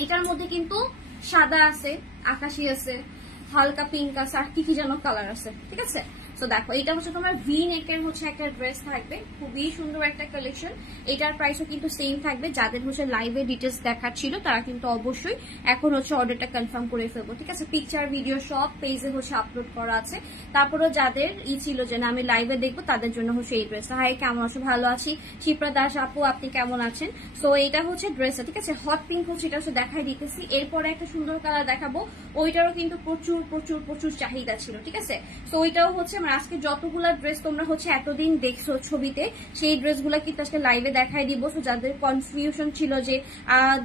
এইটার মধ্যে কিন্তু সাদা আছে, আকাশি আছে, হালকা পিঙ্ক আছে, আর কি যেন কালার আছে, ঠিক আছে। তো দেখো এটা হচ্ছে তোমার ভি নেকের হচ্ছে একটা ড্রেস থাকবে, খুবই সুন্দর একটা কালেকশন। এটার প্রাইসও কিন্তু সেম থাকবে। যাদের হচ্ছে লাইভে ডিটেলস দেখার ছিল তারা কিন্তু অবশ্যই এখন হচ্ছে অর্ডারটা কনফার্ম করে ফেলবো, ঠিক আছে। পিকচার ভিডিও সব পেজে হচ্ছে আপলোড করা আছে। তারপরে যাদের ছিল যে না আমি লাইভে দেখবো, তাদের জন্য হচ্ছে এই ড্রেসটা। হাই, কেমন আছো? ভালো আছি। শিপ্রা দাস আপু, আপনি কেমন আছেন? সো এটা হচ্ছে ড্রেসটা, ঠিক আছে। হট পিঙ্ক হচ্ছে, এটা হচ্ছে দেখাই দিতেছি। এরপরে একটা সুন্দর কালার দেখাবো, ওইটারও কিন্তু প্রচুর প্রচুর প্রচুর চাহিদা ছিল, ঠিক আছে। তো ওইটাও হচ্ছে আজকে যতগুলা ড্রেস তোমরা হচ্ছে এতদিন দেখছো ছবিতে, সেই ড্রেসগুলা কিন্তু আজকে লাইভে দেখাই দিব। তো যাদের কনফিউশন ছিল যে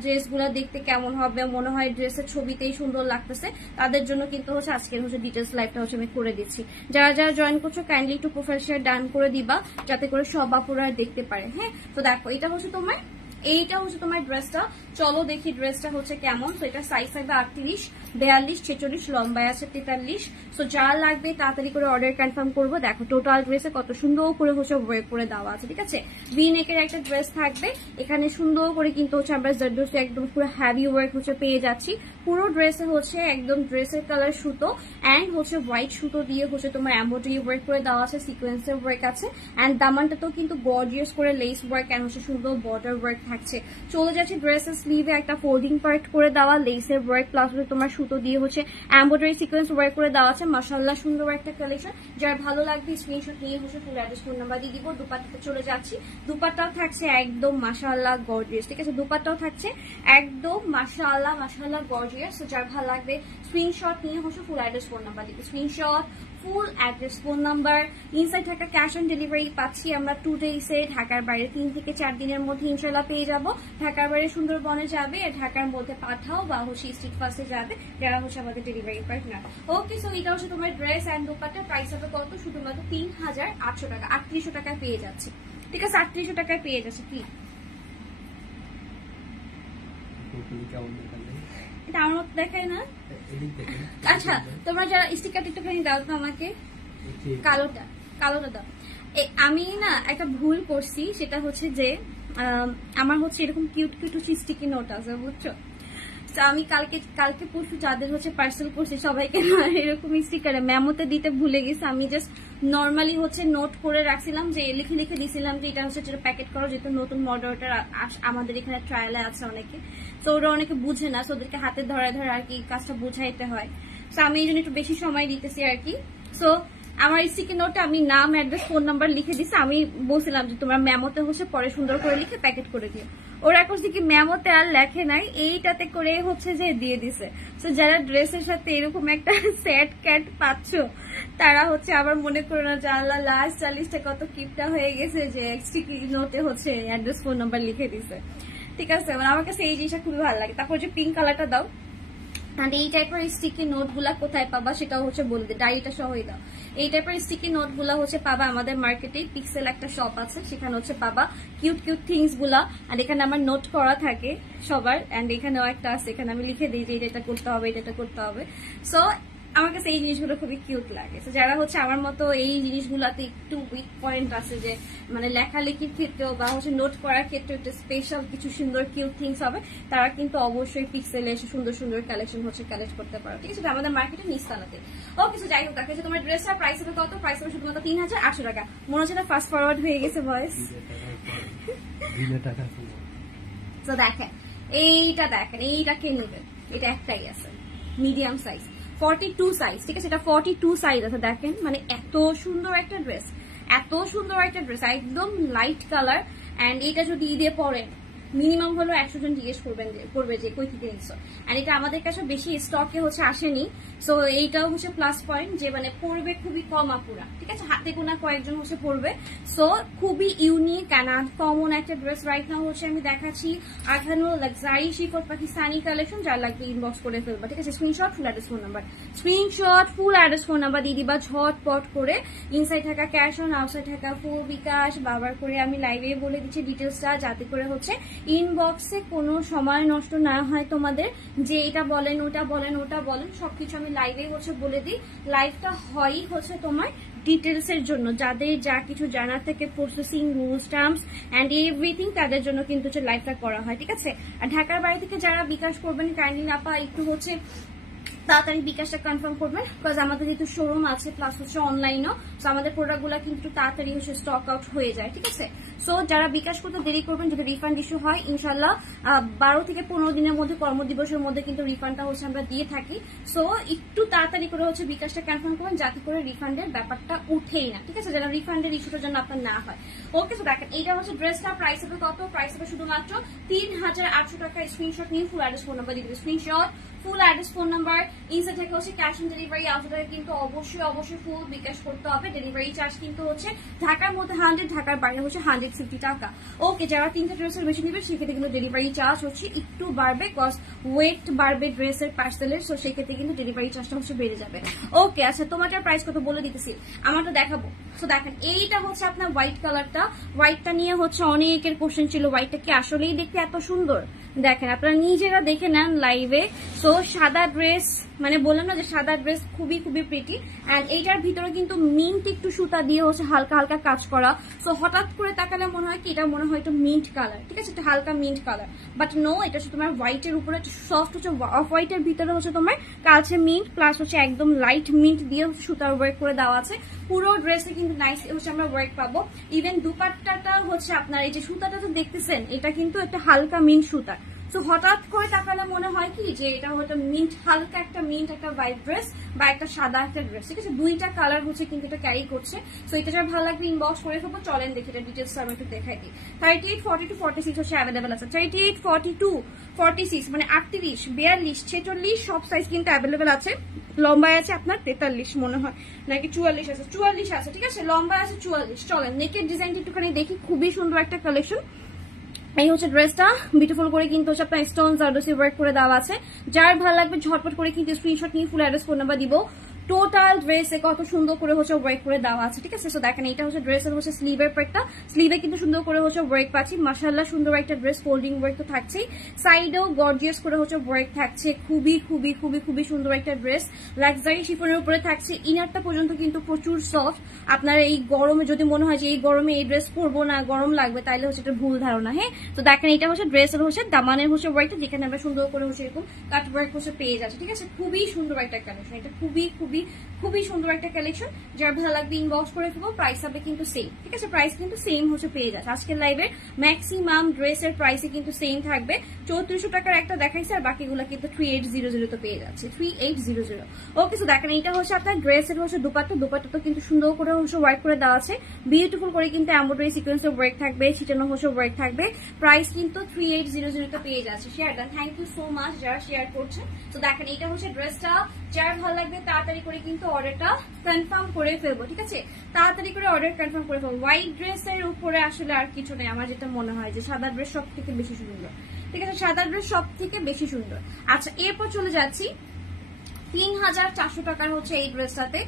ড্রেসগুলা দেখতে কেমন হবে, মনে হয় ড্রেসের ছবিতেই সুন্দর লাগতেছে, তাদের জন্য কিন্তু হচ্ছে আজকের হচ্ছে ডিটেলস লাইভটা হচ্ছে আমি করে দিচ্ছি। যারা যারা জয়েন করছো কাইন্ডলি একটু প্রোফাইল শেয়ার ডান করে দিবা, যাতে করে সব আপুরা দেখতে পারে। হ্যাঁ, তো দেখো এটা হচ্ছে তোমার, এইটা হচ্ছে তোমার ড্রেসটা। চলো দেখি ড্রেসটা হচ্ছে কেমন। তো এটা সাইজ থাকবে 38, 42, 46, লম্বায় আছে 43। সো যা লাগবে তাড়াতাড়ি করে অর্ডার কনফার্ম করবো। দেখো টোটাল ড্রেসে কত সুন্দর করে হচ্ছে ওয়ার্ক করে দেওয়া আছে, ঠিক আছে। ভি নেকের একটা ড্রেস থাকবে, এখানে সুন্দর করে কিন্তু হচ্ছে আমরা জারদোসি একদম পুরো হ্যাভি ওয়ার্ক হচ্ছে পেয়ে যাচ্ছি। পুরো ড্রেসে হচ্ছে একদম ড্রেসের কালার সুতো অ্যান্ড হচ্ছে হোয়াইট সুতো দিয়ে হচ্ছে তোমার এমব্রয়ডারি ওয়ার্ক করে দেওয়া আছে, সিকোয়েন্সের ওয়ার্ক আছে। অ্যান্ড দামানটাতেও কিন্তু গর্জিয়াস করে লেস ওয়ার্ক অ্যান্ড হচ্ছে সুন্দর বর্ডার ওয়ার্ক থাকছে। চলে যাচ্ছে ড্রেসের স্লিভে একটা ফোল্ডিং পার্ট করে দেওয়া লেসের ওয়ার্ক, প্লাস হচ্ছে তোমার সুতো দিয়ে হচ্ছে এমব্রয়ডারি সিকোয়েন্স ওয়ার্ক করে দেওয়া আছে। মাশাআল্লাহ সুন্দর একটা কালেকশন। যার ভালো লাগবে স্ক্রিনশট নিয়ে হচ্ছে ফুল অ্যাড্রেস ফোন নাম্বার দিয়ে দিব। দুপাট্টাতে চলে যাচ্ছি, দুপাট্টাও থাকছে একদম মাশাআল্লাহ গর্জিয়াস, ঠিক আছে। দুপাট্টাও থাকছে একদম মাশাআল্লাহ মাশাআল্লাহ গর্জিয়াস। যার ভালো লাগবে স্ক্রিনশট নিয়ে হচ্ছে ফুল অ্যাড্রেস ফোন নাম্বার দিবে। Screenshot, full address, phone number. Inside Dhaka cash on delivery পাচ্ছি আমরা 2 ডেইসে। ঢাকার বাইরে 3 থেকে 4 দিনের মধ্যে ইনশাল্লাহ পেয়ে যাব। ঢাকার বাইরে সুন্দরবনে যাবে, ঢাকার মধ্যে পাঠাও বা হচ্ছে স্ট্রিট ফাস্টে যাবে, যারা হচ্ছে আমাদের ডেলিভারি পার্টনার। ওকে, সো এটা হচ্ছে তোমার ড্রেস অ্যান্ড দোপাট্টা। প্রাইস হবে কত? শুধুমাত্র 3800 টাকা, 3800 টাকায় পেয়ে যাচ্ছে, ঠিক আছে। 3800 টাকায় পেয়ে যাচ্ছে। কি এটা আমার মতো দেখায় না? আচ্ছা, তোমরা যারা স্টিকার একটুখানি দাও তো আমাকে, কালোটা কালোটা দাও। আমি না একটা ভুল করছি, সেটা হচ্ছে যে আমার হচ্ছে এরকম কিউট কিউট স্টিকি নোট আছে বুঝছো। আমি কালকে পরশু যাদের হচ্ছে পার্সেল করছি সবাইকে এরকম স্টিকার মেমোতে দিতে ভুলে গেছি। আমি জাস্ট নর্মালি হচ্ছে নোট করে রাখছিলাম, যে লিখে লিখে দিছিলাম যে এটা হচ্ছে প্যাকেট করো, যেহেতু নতুন মডেলটা আমাদের এখানে ট্রায়ালে আছে অনেকে, তো ওরা অনেকে বুঝে না, তো ওদেরকে হাতে ধরায় ধরে আর কি কাজটা বুঝাইতে হয়। তো আমি এই জন্য একটু বেশি সময় দিতেছি আর কি। সো আমার স্টিকি নোটে আমি নাম, অ্যাড্রেস, ফোন নাম্বার লিখে দিছি। আমি বলছিলাম যে তোমরা মেমোতে হচ্ছে পরে সুন্দর করে লিখে প্যাকেট করে দিও। ওরা করছে কি মেমোতে আর লেখে নাই, এইটাতে করে হচ্ছে যে দিয়ে দিছে। তো যারা ড্রেসের সাথে এরকম একটা স্যাড ক্যাট পাচ্ছ, তারা হচ্ছে আবার মনে করো না যে আল্লাহ লাস্ট 40টা কত কিপটা হয়ে গেছে যে স্টিকি নোটে হচ্ছে অ্যাড্রেস, ফোন নাম্বার লিখে দিছে। ঠিক আছে, মানে আমার কাছে এই জিনিসটা খুবই ভালো লাগে। তারপর যে পিঙ্ক কালারটা দাও, আর এই টাইপের স্টিকি নোট গুলা কোথায় পাবা সেটাও হচ্ছে বলবে, ডায়েরিটা সহই দাও। এই টাইপের স্টিকি নোট গুলা হচ্ছে পাবা আমাদের মার্কেটে, পিক্সেল একটা শপ আছে, সেখানে হচ্ছে পাবা কিউট কিউট থিংস গুলা। আর এখানে আমার নোট করা থাকে সবার, এন্ড এখানেও একটা আছে, এখানে আমি লিখে দিই যে এটা করতে হবে, এটা করতে হবে। সো আমার কাছে এই জিনিসগুলো খুবই কিউট লাগে। তো যারা হচ্ছে আমার মতো এই জিনিসগুলোতে একটু উইক পয়েন্ট আছে, যে মানে লেখালেখির ক্ষেত্রেও বা হচ্ছে নোট করার ক্ষেত্রে একটা স্পেশাল কিছু সুন্দর কিউট থিংস হবে, তারা কিন্তু অবশ্যই পিক্সেলে এসে সুন্দর সুন্দর কালেকশন হচ্ছে কালেক্ট করতে পারো। ঠিক আছে, আমাদের মার্কেটে নিস্তালাতে। ওকে, সো যাই হোক, দেখা যাচ্ছে তোমার ড্রেসটা প্রাইস হবে কত? প্রাইস হবে শুধুমাত্র 3800 টাকা। মনে হচ্ছে না ফাস্ট ফরওয়ার্ড হয়ে গেছে ভয়েস? তো দেখেন এইটা, দেখেন এইটা কে নেবেন, এটা একটাই আছে মিডিয়াম সাইজ 42 সাইজ। ঠিক আছে, এটা 42 সাইজ আছে। দেখেন মানে এত সুন্দর একটা ড্রেস, এত সুন্দর একটা ড্রেস, একদম লাইট কালার। এন্ড এটা যদি ঈদে পরেন মিনিমাম হলো 100 জন জিজ্ঞেস করবে যে কই থেকে নিচ্ছ। আর এটা আমাদের কাছে বেশি স্টকে হচ্ছে আসেনি। সো এইটাও হচ্ছে প্লাস পয়েন্ট, যে মানে পড়বে খুবই কম আপুরা। ঠিক আছে, হাতে গোনা কয়েকজন হচ্ছে পড়বে। সো খুবই ইউনিক অ্যান্ড কমন একটা ড্রেস রাইট নাও হচ্ছে আমি দেখাচ্ছি। আঠানো লাক্সারি শিফট পাকিস্তানি কালেকশন, যার লাগবে ইনবক্স করে ফেলবা। ঠিক আছে, screenshot, full address, phone number, screenshot, full address, phone number দিয়ে দিবা ঝটপট করে। ইনসাইড থাকা ক্যাশ অন, আউটসাইড থাকা ফুল বিকাশ। বাবার করে আমি লাইভে বলে দিচ্ছি ডিটেলসটা, যাতে করে হচ্ছে ইনবক্সে কোনো সময় নষ্ট না হয় তোমাদের, যে এটা বলেন ওটা বলেন ওটা বলেন, সবকিছু আমি লাইভে হচ্ছে বলে দিই। লাইভটা হয়ই হচ্ছে তোমার ডিটেলস এর জন্য, যাদের যা কিছু জানার থেকে processing, rules, terms and everything, তাদের জন্য কিন্তু হচ্ছে লাইভটা করা হয়। ঠিক আছে, আর ঢাকার বাইরে থেকে যারা বিকাশ করবেন কাইন্ডলি আপা একটু হচ্ছে তাড়াতাড়ি বিকাশটা কনফার্ম করবেন, বিকজ আমাদের যেহেতু শোরুম আছে প্লাস হচ্ছে অনলাইনও, সো আমাদের প্রোডাক্টগুলো কিন্তু তাড়াতাড়ি হচ্ছে স্টক আউট হয়ে যায়। ঠিক আছে, সো যারা বিকাশ করতে দেরি করবেন, যদি রিফান্ড ইস্যু হয় ইনশাল্লাহ 12 থেকে 15 দিনের মধ্যে, কর্মদিবসের মধ্যে কিন্তু রিফান্ডটা হচ্ছে আমরা দিয়ে থাকি। সো একটু তাড়াতাড়ি করে হচ্ছে বিকাশটা কনফার্ম করবেন, যাতে করে রিফান্ডের ব্যাপারটা উঠেই না। ঠিক আছে, যেন রিফান্ডের ইস্যুটার জন্য আপনার না হয়। ওকে, সো দেখেন এইটা হচ্ছে ড্রেসটা প্রাইস হবে কত? প্রাইস হবে শুধুমাত্র 3800 টাকা। স্ক্রিনশট নিয়ে ফুল অ্যাড্রেস, ফোন নাম্বার দিয়ে দিবে। Screenshot, full address, phone number, inside থেকে হচ্ছে ক্যাশ অন ডেলিভারি। আউটসাইডে কিন্তু অবশ্যই ফুল বিকাশ করতে হবে। ডেলিভারি চার্জ কিন্তু হচ্ছে ঢাকার মধ্যে 100, ঢাকার বাইরে হচ্ছে 150 টাকা। ওকে, যারা 3টা ড্রেসের বেশি নেবে সেক্ষেত্রে কিন্তু ডেলিভারি চার্জ হচ্ছে একটু বাড়বে, কজ ওয়েট বাড়বে ড্রেসের পার্সেলের, সো সেক্ষেত্রে কিন্তু ডেলিভারি চার্জটা হচ্ছে বেড়ে যাবে। ওকে, আচ্ছা তোমারটার প্রাইস কত বলে দিতেছি, আমারটা দেখাবো। সো দেখেন এইটা হচ্ছে আপনার হোয়াইট কালারটা। হোয়াইটটা নিয়ে হচ্ছে অনেকের কোশ্চেন ছিল, হোয়াইটটা কি আসলেই দেখতে এত সুন্দর? দেখেন আপনারা নিজেরা দেখে নেন লাইভে। সো সাদা ড্রেস, মানে বললাম না যে সাদা ড্রেস খুবই খুবই প্রিটি। অ্যান্ড এইটার ভিতরে কিন্তু মিন্ট একটু সুতা দিয়ে হচ্ছে হালকা হালকা কাজ করা। সো হঠাৎ করে তাকালে মনে হয় কি এটা মনে হয় একটু মিন্ট কালার। ঠিক আছে, একটা হালকা মিন্ট কালার, বাট নো, এটা হচ্ছে তোমার হোয়াইটের উপরে সফট হচ্ছে অফ হোয়াইটের ভিতরে হচ্ছে তোমার কালচে মিন্ট প্লাস হচ্ছে একদম লাইট মিন্ট দিয়ে সুতার ওয়ার্ক করে দেওয়া আছে। পুরো ড্রেসে কিন্তু নাইস হচ্ছে আমরা ওয়ার্ক পাবো। ইভেন দুপাট্টাটা হচ্ছে আপনার এই যে সুতাটা তো দেখতেছেন, এটা কিন্তু একটা হালকা মিন্ট সুতা। সো হঠাৎ করে তাকালে মনে হয় কি যে এটা হয়তো মিন্ট, হালকা একটা মিন্ট একটা হোয়াইট ড্রেস বা একটা সাদা একটা ড্রেস। ঠিক আছে, দুইটা কালার হচ্ছে কিন্তু এটা ক্যারি করছে। সো এটা যার ভালো লাগবে ইনবক্স করে ফেলবো। চলেন দেখি এটা ডিটেলস আমি একটু দেখাই দিই। 38, 42, 46 হচ্ছে অ্যাভেলেবেল আছে। 38, 42, 46 মানে 38, 42, 46 সব সাইজ কিন্তু অ্যাভেলেবেল আছে। লম্বায় আছে আপনার 43 মনে হয়, নাকি 44 আছে, 44 আছে। ঠিক আছে, লম্বায় আছে 44। চলেন নেকের ডিজাইনটা একটুখানি দেখি, খুবই সুন্দর একটা কালেকশন। এই হচ্ছে ড্রেসটা, বিউটিফুল করে কিন্তু হচ্ছে আপনার স্টোন জারদোসি ওয়ার্ক করে দেওয়া আছে। যার ভালো লাগবে ঝটপট করে কিন্তু স্ক্রিনশট নিয়ে ফুল অ্যাড্রেস, ফোন নাম্বার দিব। টোটাল ড্রেসে কত সুন্দর করে হচ্ছে ওয়ার্ক করে দেওয়া আছে, ঠিক আছে। সো দেখেন এটা হচ্ছে ড্রেসের হচ্ছে স্লিভের পার্টটা, স্লিভে কিন্তু সুন্দর করে হচ্ছে ওয়ার্ক পাচ্ছি, মাশাআল্লাহ সুন্দর একটা ড্রেস, ফোল্ডিং ওয়ার্ক তো থাকছেই, সাইডেও গর্জিয়াস করে হচ্ছে ওয়ার্ক থাকছে, খুবই খুবই খুবই খুবই সুন্দর একটা ড্রেস, লাক্সারি শিফনের উপরে থাকছে। ইনারটা পর্যন্ত কিন্তু প্রচুর সফট। আপনার এই গরমে যদি মনে হয় যে এই গরমে এই ড্রেস পরবো না, গরম লাগবে, তাইলে হচ্ছে এটা ভুল ধারণা। হ্যাঁ, তো দেখেন এটা হচ্ছে ড্রেসের হচ্ছে দামানের হচ্ছে ওয়ার্কটা, যেখানে আমরা সুন্দর করে হচ্ছে এরকম কাট ওয়ার্ক হচ্ছে পেয়ে যাচ্ছে, ঠিক আছে। খুবই সুন্দর একটা কালেকশন, এটা খুবই খুবই খুবই সুন্দর একটা কালেকশন। যার ভালো লাগবে ইনবক্স করে ফেলবো, প্রাইস হবে কিন্তু সেম, ঠিক আছে। প্রাইস কিন্তু সেম হচ্ছে পেয়ে যাচ্ছে। আজকের লাইভের ম্যাক্সিমাম ড্রেসের প্রাইসে কিন্তু সেম থাকবে। 3400 টাকার একটা দেখাইছে, আর বাকিগুলো কিন্তু 3800 তো পেয়ে যাচ্ছে, 3800। ওকে, তো দেখেন এটা হচ্ছে আপনার ড্রেসের হচ্ছে দুপাট্টা, দুপাট্টা তো কিন্তু সুন্দর করে হচ্ছে ওয়ার্ক করে দেওয়া আছে, বিউটিফুল করে কিন্তু এমব্রয়ডারি সিকোয়েন্সের ওয়ার্ক থাকবে, ছিটানো হচ্ছে ওয়ার্ক থাকবে। প্রাইস কিন্তু 3800 তো পেয়ে যাচ্ছে। Share done, thank you so much যারা শেয়ার করছেন। তো দেখেন এটা হচ্ছে ড্রেসটা, যার ভালো লাগবে তাড়াতাড়ি করে কিন্তু অর্ডারটা কনফার্ম করে ফেলবো, ঠিক আছে। তাড়াতাড়ি করে অর্ডার কনফার্ম করে ফেলবো। হোয়াইট ড্রেসের উপরে আসলে আর কিছু নেই, আমার যেটা মনে হয় যে সাদা ড্রেস সব থেকে বেশি সুন্দর, ঠিক আছে, সাদা ড্রেস সব থেকে বেশি সুন্দর। আচ্ছা, এরপর চলে যাচ্ছি 3400 টাকার হচ্ছে এই ড্রেসটাতে।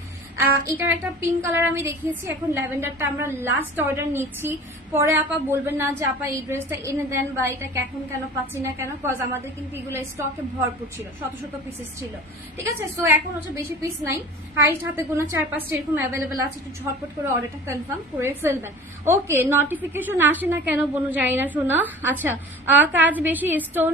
এটার একটা পিঙ্ক কালার আমি দেখিয়েছি, এখন ল্যাভেন্ডারটা আমরা লাস্ট অর্ডার নিচ্ছি। পরে আপা বলবেন না যে আপা এই ড্রেসটা এনে দেন বা এটা এখন কেন পাচ্ছি না কেন, কজ আমাদের কিন্তু এগুলো স্টকে ভরপুর ছিল, শত শত পিসেস ছিল, ঠিক আছে। সো এখন হচ্ছে বেশি পিস নাই, হাইস্ট হাতে গোনা 4-5টা এরকম অ্যাভেলেবেল আছে, একটু ঝটপট করে অর্ডারটা কনফার্ম করে ফেলবেন। ওকে, নোটিফিকেশন আসে না কেন বনু জানি না শোনা। আচ্ছা, কাজ বেশি স্টোন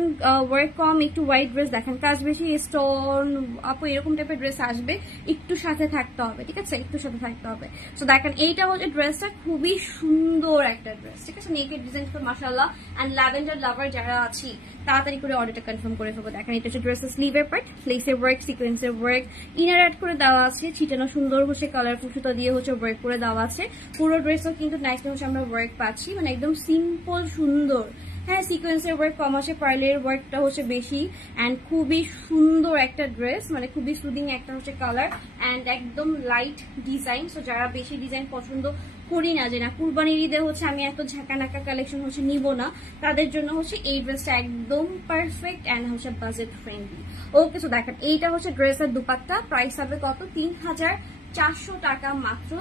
ওয়ার্ক কম, একটু হোয়াইট ড্রেস দেখেন, কাজ বেশি স্টোন আপু এরকম টাইপের ড্রেস আসবে, একটু সাথে থাকতে হবে, ঠিক আছে, একটু সাথে থাকতে হবে। তো দেখেন এইটা হচ্ছে ড্রেসটা, খুবই সুন্দর একটা ড্রেস, ঠিক আছে। নেকের ডিজাইন তো মাশাআল্লাহ, এন্ড ল্যাভেন্ডার লাভার যারা আছি তাড়াতাড়ি করে অর্ডারটা কনফার্ম করে ফেলবো। দেখেন এটা হচ্ছে ড্রেসের স্লিভের পার্ট, ফ্লেক্সের ওয়ার্ক, সিকোয়েন্সের ওয়ার্ক, ইনার অ্যাড করে দেওয়া আছে, ছিটানো সুন্দর হচ্ছে কালারফুল সুতা দিয়ে হচ্ছে ওয়ার্ক করে দেওয়া আছে। পুরো ড্রেসও কিন্তু নাইস হচ্ছে আমরা ওয়ার্ক পাচ্ছি, মানে একদম সিম্পল সুন্দর। হ্যাঁ, সিকোয়েন্সের ওয়ার্ক কম আসে, পার্লের ওয়ার্কটা হচ্ছে বেশি, অ্যান্ড খুবই সুন্দর একটা ড্রেস, মানে খুবই সুদিং একটা হচ্ছে কালার, অ্যান্ড একদম লাইট ডিজাইন। সো যারা বেশি ডিজাইন পছন্দ করি না, যে না কুরবানির ঈদে হচ্ছে আমি এত ঝাঁকা নাকা কালেকশন হচ্ছে নিব না, তাদের জন্য হচ্ছে এই ড্রেসটা একদম পারফেক্ট অ্যান্ড হচ্ছে বাজেট ফ্রেন্ডলি। ওকে, তো দেখেন এইটা হচ্ছে ড্রেসের দুপাট্টা, প্রাইস হবে কত, 3400 টাকা মাত্র।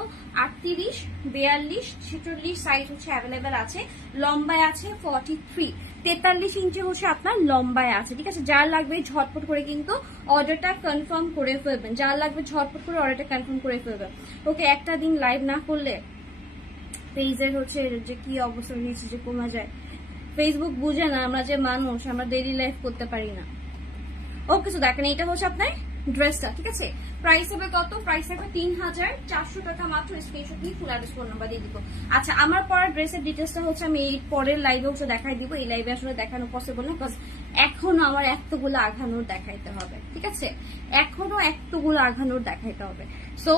38, 42, 46 সাইজ হচ্ছে অ্যাভেলেবেল আছে, লম্বায় আছে 43, 43 ইঞ্চি হচ্ছে আপনার লম্বায় আছে, ঠিক আছে। যার লাগবে ঝটপট করে কিন্তু অর্ডারটা কনফার্ম করে ফেলবেন, যার লাগবে ঝটপট করে অর্ডারটা কনফার্ম করে ফেলবেন। ওকে, একটা দিন লাইভ না করলে পেজের হচ্ছে যে কি অবস্থা হয়েছে যে কমা যায়, ফেসবুক বুঝে না আমরা যে মানুষ, আমরা ডেইলি লাইফ করতে পারি না। ওকে, তো দেখেন এটা হচ্ছে আপনার ড্রেসটা, ঠিক আছে। প্রাইস হবে কত, প্রাইস হবে 3400 টাকা মাত্র। স্ক্রিনশট নিয়ে ফুল অ্যাড্রেস ফোন নাম্বার দিয়ে দিব। আচ্ছা, আমার পরা ড্রেসের ডিটেলসটা হচ্ছে আমি এই পরের লাইভে হচ্ছে দেখাই দিব, এই লাইভে আসলে দেখানো পসিবল না, বিকজ এখনো আমার এতগুলো আঘানোর দেখাইতে হবে, ঠিক আছে, এখনো এতগুলো আঘানোর দেখাইতে হবে। সো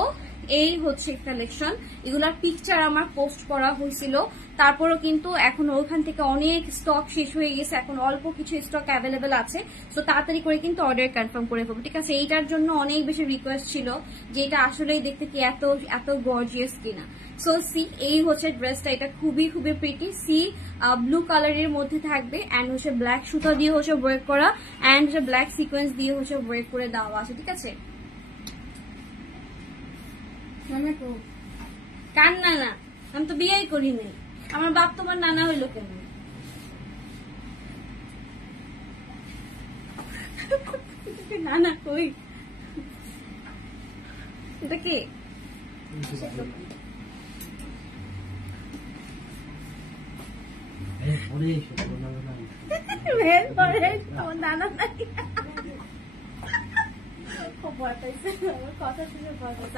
এই হচ্ছে কালেকশন, এগুলার পিকচার আমার পোস্ট করা হয়েছিল, তারপরও কিন্তু এখন ওখান থেকে অনেক স্টক শেষ হয়ে গেছে, এখন অল্প কিছু স্টক অ্যাভেলেবেল আছে। সো তাড়াতাড়ি করে কিন্তু অর্ডার কনফার্ম করে ফেলবো, ঠিক আছে। এইটার জন্য অনেক বেশি রিকোয়েস্ট ছিল যে এটা আসলেই দেখতে কি এত এত গর্জিয়াস কিনা। সো সি, এই হচ্ছে ড্রেসটা, এটা খুবই খুবই প্রিটি, সি ব্লু কালারের মধ্যে থাকবে, অ্যান্ড হচ্ছে ব্ল্যাক সুতা দিয়ে হচ্ছে ওয়ার্ক করা, অ্যান্ড হচ্ছে ব্ল্যাক সিকোয়েন্স দিয়ে হচ্ছে ওয়ার্ক করে দেওয়া আছে, ঠিক আছে। কার নানা? আমি তো বিয়েই করি নাই, আমার বাপ তোমার নানা হইলো কেন? নানা কই? এটা কি? আমার নানা নাই, কথা শুনে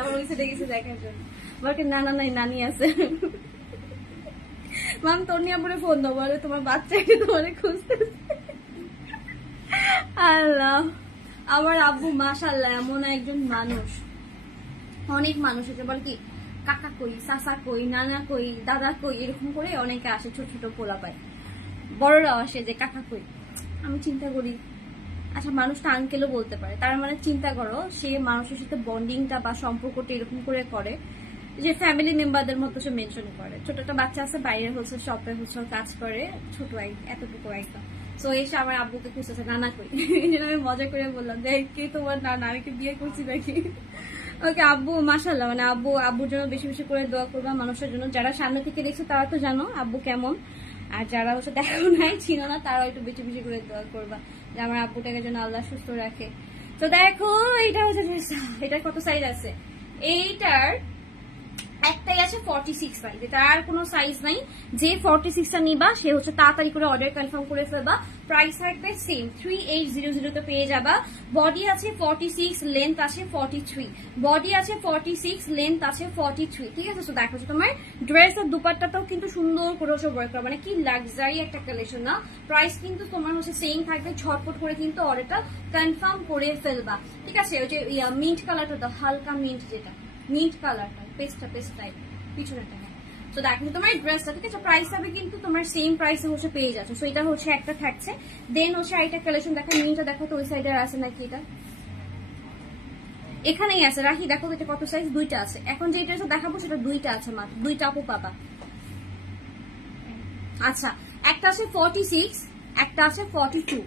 আমার ওই সাইডে গেছে দেখার জন্য, আমার নানা নাই নানি আছে। মাম তোর নিয়ে পরে ফোন দাও, বলে তোমার বাচ্চাকে তোমার খুঁজতেছে। আল্লাহ, আমার আব্বু মাশাআল্লাহ এমন একজন মানুষ, অনেক মানুষ আছে বলে কি কাকা কই, চাচা কই, নানা কই, দাদা কই, এরকম করে অনেকে আসে, ছোট ছোট পোলা পায়, বড়রাও আসে যে কাকা কই। আমি চিন্তা করি আচ্ছা, মানুষটা আঙ্কেলও বলতে পারে, তার মানে চিন্তা করো সে মানুষের সাথে বন্ডিংটা বা সম্পর্কটা এরকম করে করে যে ফ্যামিলি মেম্বারদের মতো সে মেনশন করে। ছোট একটা বাচ্চা আছে, বাইরে হচ্ছে শপে হচ্ছে কাজ করে, ছোট এতটুকু একদম। সো এসে আমার আব্বুকে খুঁজতেছে নানা কই, এই জন্য আমি মজা করে বললাম দেখ কে তোমার নানা, আমি কি বিয়ে করছি নাকি। ওকে আব্বু মাশাআল্লাহ, মানে আব্বুর জন্য বেশি বেশি করে দোয়া করবা, মানুষের জন্য যারা সামনে থেকে দেখছো তারা তো জানো আব্বু কেমন, আর যারা হচ্ছে দেখো নাই ছিল না তারাও একটু বেশি বেশি করে দোয়া করবা যে আমার আব্বুটাকে যেন আল্লাহ সুস্থ রাখে। তো দেখো এইটা হচ্ছে এটার কত সাইজ আছে, এইটার একটাই আছে 46 সাইজ, এটা আর কোনো সাইজ নাই। যে 46টা নিবা সে হচ্ছে তাড়াতাড়ি করে অর্ডার কনফার্ম করে ফেলবা। প্রাইস থাকবে সেম 3800 তে পেয়ে যাবা। বডি আছে 46, লেন্থ আছে 43, বডি আছে 46, লেন্থ আছে 43, ঠিক আছে। তো দেখো তোমার ড্রেস আর দুপাট্টাটাও কিন্তু সুন্দর করে হচ্ছে ওয়ার্ক করা, মানে কি লাক্সারি একটা কালেকশন না। প্রাইস কিন্তু তোমার হচ্ছে সেম থাকবে, ঝটপট করে কিন্তু অর্ডারটা কনফার্ম করে ফেলবা, ঠিক আছে। ওই যে মিন্ট কালারটা দাও, হালকা মিন্ট, যেটা মিন্ট কালারটা পেস্ট টাইপ পিছনেটা। তো দেখো তোমার ড্রেসটা, ঠিক আছে। প্রাইস হবে কিন্তু তোমার সেম প্রাইসে হচ্ছে পেয়ে যাচ্ছে। সো এটা হচ্ছে একটা থাকছে, দেন হচ্ছে আরেকটা কালেকশন দেখো, মিন্টটা দেখো তো ওই সাইডে আছে নাকি, এটা এখানেই আছে রাখি, দেখো এটা কত সাইজ, দুইটা আছে। এখন যে ড্রেসটা দেখাবো সেটা দুইটা আছে, মাত্র দুইটা আপু পাবা। আচ্ছা, একটা আছে 46, একটা আছে 42,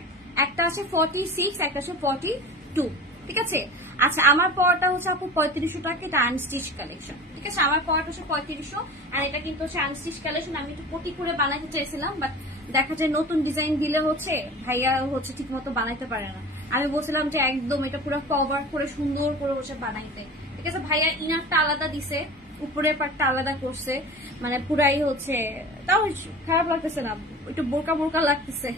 একটা আছে 46, একটা আছে 42, ঠিক আছে। আচ্ছা, আমার পরটা হচ্ছে আপু 3500 টাকা, এটা আনস্টিচ কালেকশন, ঠিক আছে। আমার পরটা হচ্ছে 3500, আর এটা কিন্তু হচ্ছে আনস্টিচ কালেকশন। আমি একটু কোটি করে বানাইতে চাইছিলাম, বাট দেখা যায় নতুন ডিজাইন দিলে হচ্ছে ভাইয়া হচ্ছে ঠিক মতো বানাইতে পারে না। আমি বলছিলাম যে একদম এটা পুরো কভার করে সুন্দর করে হচ্ছে বানাইতে, ঠিক আছে। ভাইয়া ইনারটা আলাদা দিছে, উপরের পার্টটা আলাদা করছে, মানে পুরাই হচ্ছে, তাও খারাপ লাগতেছে না, একটু বোরকা বোরকা লাগতেছে,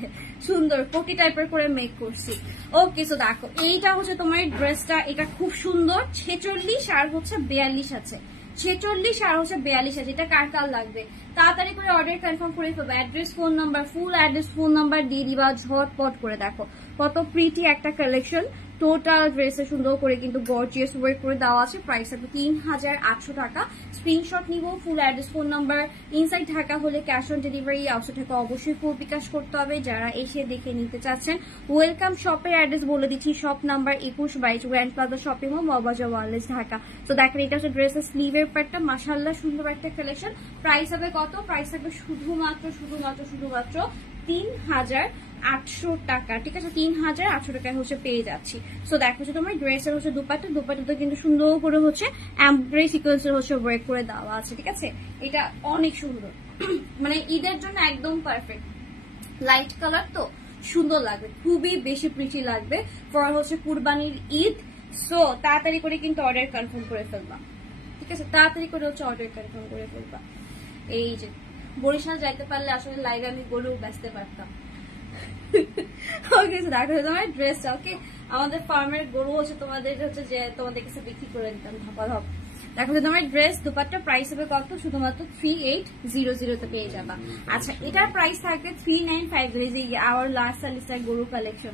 সুন্দর কোটি টাইপের করে মেক করছি। ওকে, সো দেখো এইটা হচ্ছে তোমার ড্রেসটা, এটা খুব সুন্দর। 46 আর হচ্ছে 42 আছে, 46 আর হচ্ছে 42 আছে। এটা কার কার লাগবে তাড়াতাড়ি করে অর্ডার কনফার্ম করে ফেলবো। অ্যাড্রেস, ফোন নাম্বার, ফুল অ্যাড্রেস, ফোন নাম্বার দিয়ে দিবা, ঝটপট করে। দেখো কত প্রিটি একটা কালেকশন, টোটাল ড্রেসে সুন্দর করে কিন্তু গর্জিয়াস ওয়ার্ক করে দেওয়া আছে। প্রাইস হবে 3800 টাকা। স্ক্রিনশট নিব, full address, phone number. Inside Dhaka হলে cash on delivery, outside Dhaka অবশ্যই ফুল বিকাশ করতে হবে। যারা এসে দেখে নিতে চাচ্ছেন, ওয়েলকাম। শপের অ্যাড্রেস বলে দিচ্ছি, shop number 2122, grand plaza shopping mall, Moghbazar wireless, Dhaka. তো দেখেন এটা হচ্ছে ড্রেসের স্লিভের পার্টটা, মাশাআল্লাহ সুন্দর একটা কালেকশন। প্রাইস হবে কত, প্রাইস থাকবে শুধুমাত্র 3800 টাকা, ঠিক আছে। 3800 টাকায় হচ্ছে পেয়ে যাচ্ছি। সো দেখো হচ্ছে তোমার ড্রেসের হচ্ছে দুপাট্টাতে কিন্তু সুন্দর করে হচ্ছে এমব্রয়ডারি সিকোয়েন্সের হচ্ছে ওয়ার্ক করে দেওয়া আছে, ঠিক আছে। এটা অনেক সুন্দর, মানে ঈদের জন্য একদম পারফেক্ট। লাইট কালার তো সুন্দর লাগবে, খুবই বেশি প্রিটি লাগবে ফর হচ্ছে কুরবানির ঈদ। সো তাড়াতাড়ি করে কিন্তু অর্ডার কনফার্ম করে ফেলবা, ঠিক আছে। তাড়াতাড়ি করে হচ্ছে অর্ডার কনফার্ম করে ফেলবা। এই যে বরিশাল যাইতে পারলে আসলে লাইভে আমি গরু বেচতে পারতাম। ওকে, দেখো তোমার ড্রেসটা, ওকে। আমাদের ফার্মের গরু হচ্ছে তোমাদের হচ্ছে যে তোমাদের কাছে বিক্রি করে দিতাম ধপা ধপ। দেখো তোমার ড্রেস দুপাট্টা প্রাইস হবে কত, শুধুমাত্র 3800 তে পেয়ে যাবা। আচ্ছা, এটার প্রাইস থাকবে 3950, যে আওয়ার লাস্ট সালিস্টার গরু কালেকশন।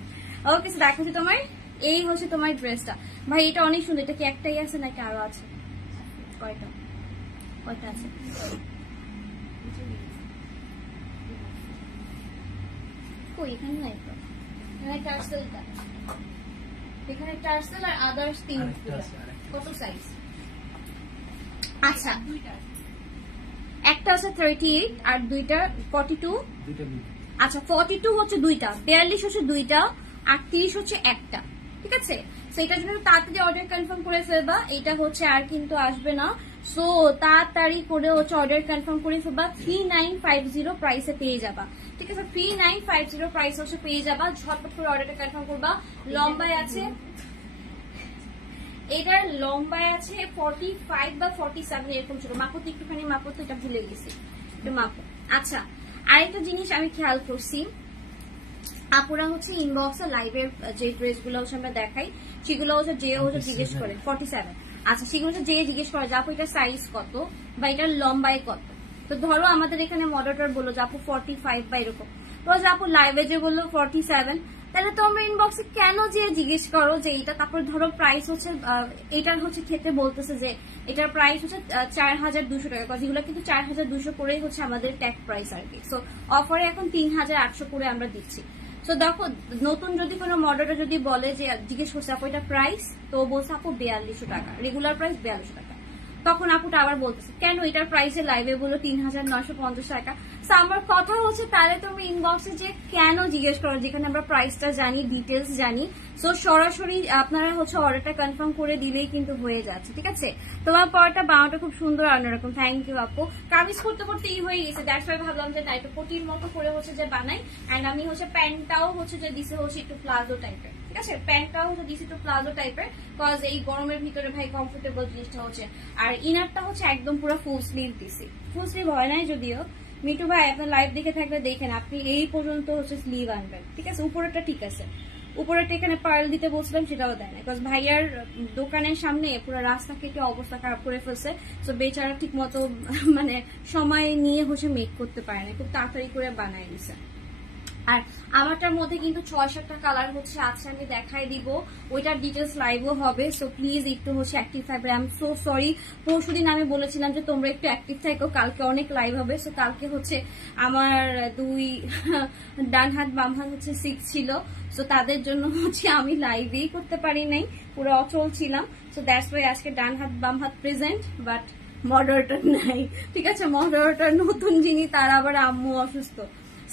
ওকে, দেখো তোমার এই হচ্ছে তোমার ড্রেসটা। ভাই এটা অনেক সুন্দর। এটা কি একটাই আছে নাকি আরো আছে? কয়টা আছে? এখানে নাই তো, এখানে টার্সেলটা, এখানে টার্সেল আর আদার্স 3। কত সাইজ? আচ্ছা, একটা আছে 38 আর দুইটা 42। আচ্ছা, 42 হচ্ছে দুইটা, 42 হচ্ছে দুইটা, আর 30 হচ্ছে একটা, ঠিক আছে। সেটার জন্য তাড়াতাড়ি অর্ডার কনফার্ম করে ফেলবা। এটা হচ্ছে আর কিন্তু আসবে না, সো তাড়াতাড়ি করে হচ্ছে অর্ডার কনফার্ম করে ফেলবা। 3950 প্রাইসে পেয়ে যাবা, ঠিক আছে। 3950 প্রাইস হচ্ছে পেয়ে যাবা, ঝটপট করে অর্ডারটা কনফার্ম করবা। লম্বায় আছে, এটার লম্বায় আছে 45 বা 47 এরকম ছিল। মাপতে একটুখানি মাপতে, এটা ভুলে গেছি, একটু মাপো। আচ্ছা, আরেকটা জিনিস আমি খেয়াল করছি, আপুরা হচ্ছে ইনবক্সে লাইভের যে ড্রেসগুলো হচ্ছে আমরা দেখাই, সেগুলো হচ্ছে যে হচ্ছে জিজ্ঞেস করে 47। আচ্ছা, সেগুলো হচ্ছে যে জিজ্ঞেস করে যে আপু এটা সাইজ কত বা এটার লম্বায় কত। তো ধরো আমাদের এখানে মডারেটর বললো যে আপু 45 বা এরকম, ধরো যে আপু লাইভে যে বললো 47, তাহলে তোমরা ইনবক্সে কেন যে জিজ্ঞেস করো যে এটা, তারপর ধরো প্রাইস হচ্ছে এটার হচ্ছে ক্ষেত্রে বলতেছে যে এটার প্রাইস হচ্ছে 4200 টাকা, যেগুলো কিন্তু 4200 করেই হচ্ছে আমাদের ট্যাগ প্রাইস আর কি। সো অফারে এখন 3800 করে আমরা দিচ্ছি। তো দেখো, নতুন যদি কোনো মডেলটা যদি বলে যে জিজ্ঞেস করছে আপু এটা প্রাইস, তো বলছে আপু 4200 টাকা, রেগুলার প্রাইস 4200 টাকা। তখন আপুটা আবার বলতেছে কেন এটার প্রাইসে লাইভে বলো 3950 টাকা। আমার কথা হচ্ছে তাহলে তুমি ইনবক্সে যে কেন জিজ্ঞেস করো, যেখানে আমরা প্রাইসটা জানি, ডিটেলস জানি। সো সরাসরি আপনারা হচ্ছে অর্ডারটা কনফার্ম করে দিলেই কিন্তু হয়ে যাচ্ছে, ঠিক আছে। তোমার পরটা বানাটা খুব সুন্দর অন্যরকম, থ্যাংক ইউ আপু। কামিজ করতে করতে হয়ে গেছে, দ্যাটস ওয়াই ভাবলাম যে না একটু পটির মতো করে হচ্ছে যে বানাই। এন্ড আমি হচ্ছে প্যান্টটাও হচ্ছে যে দিছে হচ্ছে একটু প্লাজো টাইপের, ঠিক আছে। প্যান্টটাও হচ্ছে দিছে একটু প্লাজো টাইপের, কজ এই গরমের ভিতরে ভাই কমফোর্টেবল জিনিসটা হচ্ছে। আর ইনারটা হচ্ছে একদম পুরো ফুল স্লিভ দিছি, ফুল স্লিভ হয় নাই যদিও। মিটু ভাই আপনার লাইভ দেখে থাকলে দেখেন, আপনি এই পর্যন্ত হচ্ছে স্লিভ আনবেন, ঠিক আছে। উপরেটা ঠিক আছে, উপরেটা এখানে পার্ল দিতে বলছিলাম সেটাও দেয় না, বিকজ ভাইয়ার দোকানের সামনে পুরো রাস্তা কেটে অবস্থা খারাপ করে ফেলছে। তো বেচারা ঠিক মতো মানে সময় নিয়ে হচ্ছে মেক করতে পারে না, খুব তাড়াতাড়ি করে বানায় দিছে। আর আমারটার মধ্যে কিন্তু 6-7টা কালার হচ্ছে আছে, আমি দেখাই দিব, ওইটার ডিটেলস লাইভও হবে। সো প্লিজ একটু হচ্ছে অ্যাক্টিভ থাকবে। আই এম সো সরি, পরশুদিন আমি বলেছিলাম যে তোমরা একটু অ্যাক্টিভ থাকো, কালকে অনেক লাইভ হবে। সো কালকে হচ্ছে আমার 2 ডান হাত বাম হাত হচ্ছে 6 ছিল, সো তাদের জন্য হচ্ছে আমি লাইভই করতে পারি নাই, পুরো অচল ছিলাম। সো দ্যাটস ওয়াই আজকে ডান হাত বাম হাত প্রেজেন্ট, বাট মডারেটর নাই, ঠিক আছে। মডারেটর নতুন যিনি, তার আবার আম্মু অসুস্থ।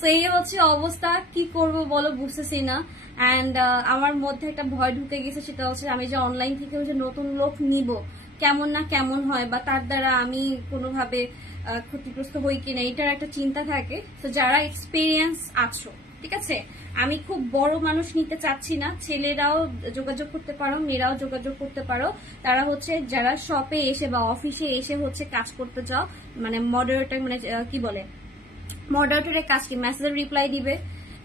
তো এই হচ্ছে অবস্থা, কি করব বলো বুঝতেছি না। অ্যান্ড আমার মধ্যে একটা ভয় ঢুকে গেছে, সেটা হচ্ছে আমি যে অনলাইন থেকে হচ্ছে নতুন লোক নিব, কেমন না কেমন হয়, বা তার দ্বারা আমি কোনোভাবে ক্ষতিগ্রস্ত হই কিনা, এটার একটা চিন্তা থাকে। তো যারা এক্সপিরিয়েন্স আছো, ঠিক আছে, আমি খুব বড় মানুষ নিতে চাচ্ছি না, ছেলেরাও যোগাযোগ করতে পারো, মেয়েরাও যোগাযোগ করতে পারো। তারা হচ্ছে যারা শপে এসে বা অফিসে এসে হচ্ছে কাজ করতে চাও, মানে মডারেটর, মানে কি বলে মডারেটরের কাজ কি, মেসেজের রিপ্লাই দিবে,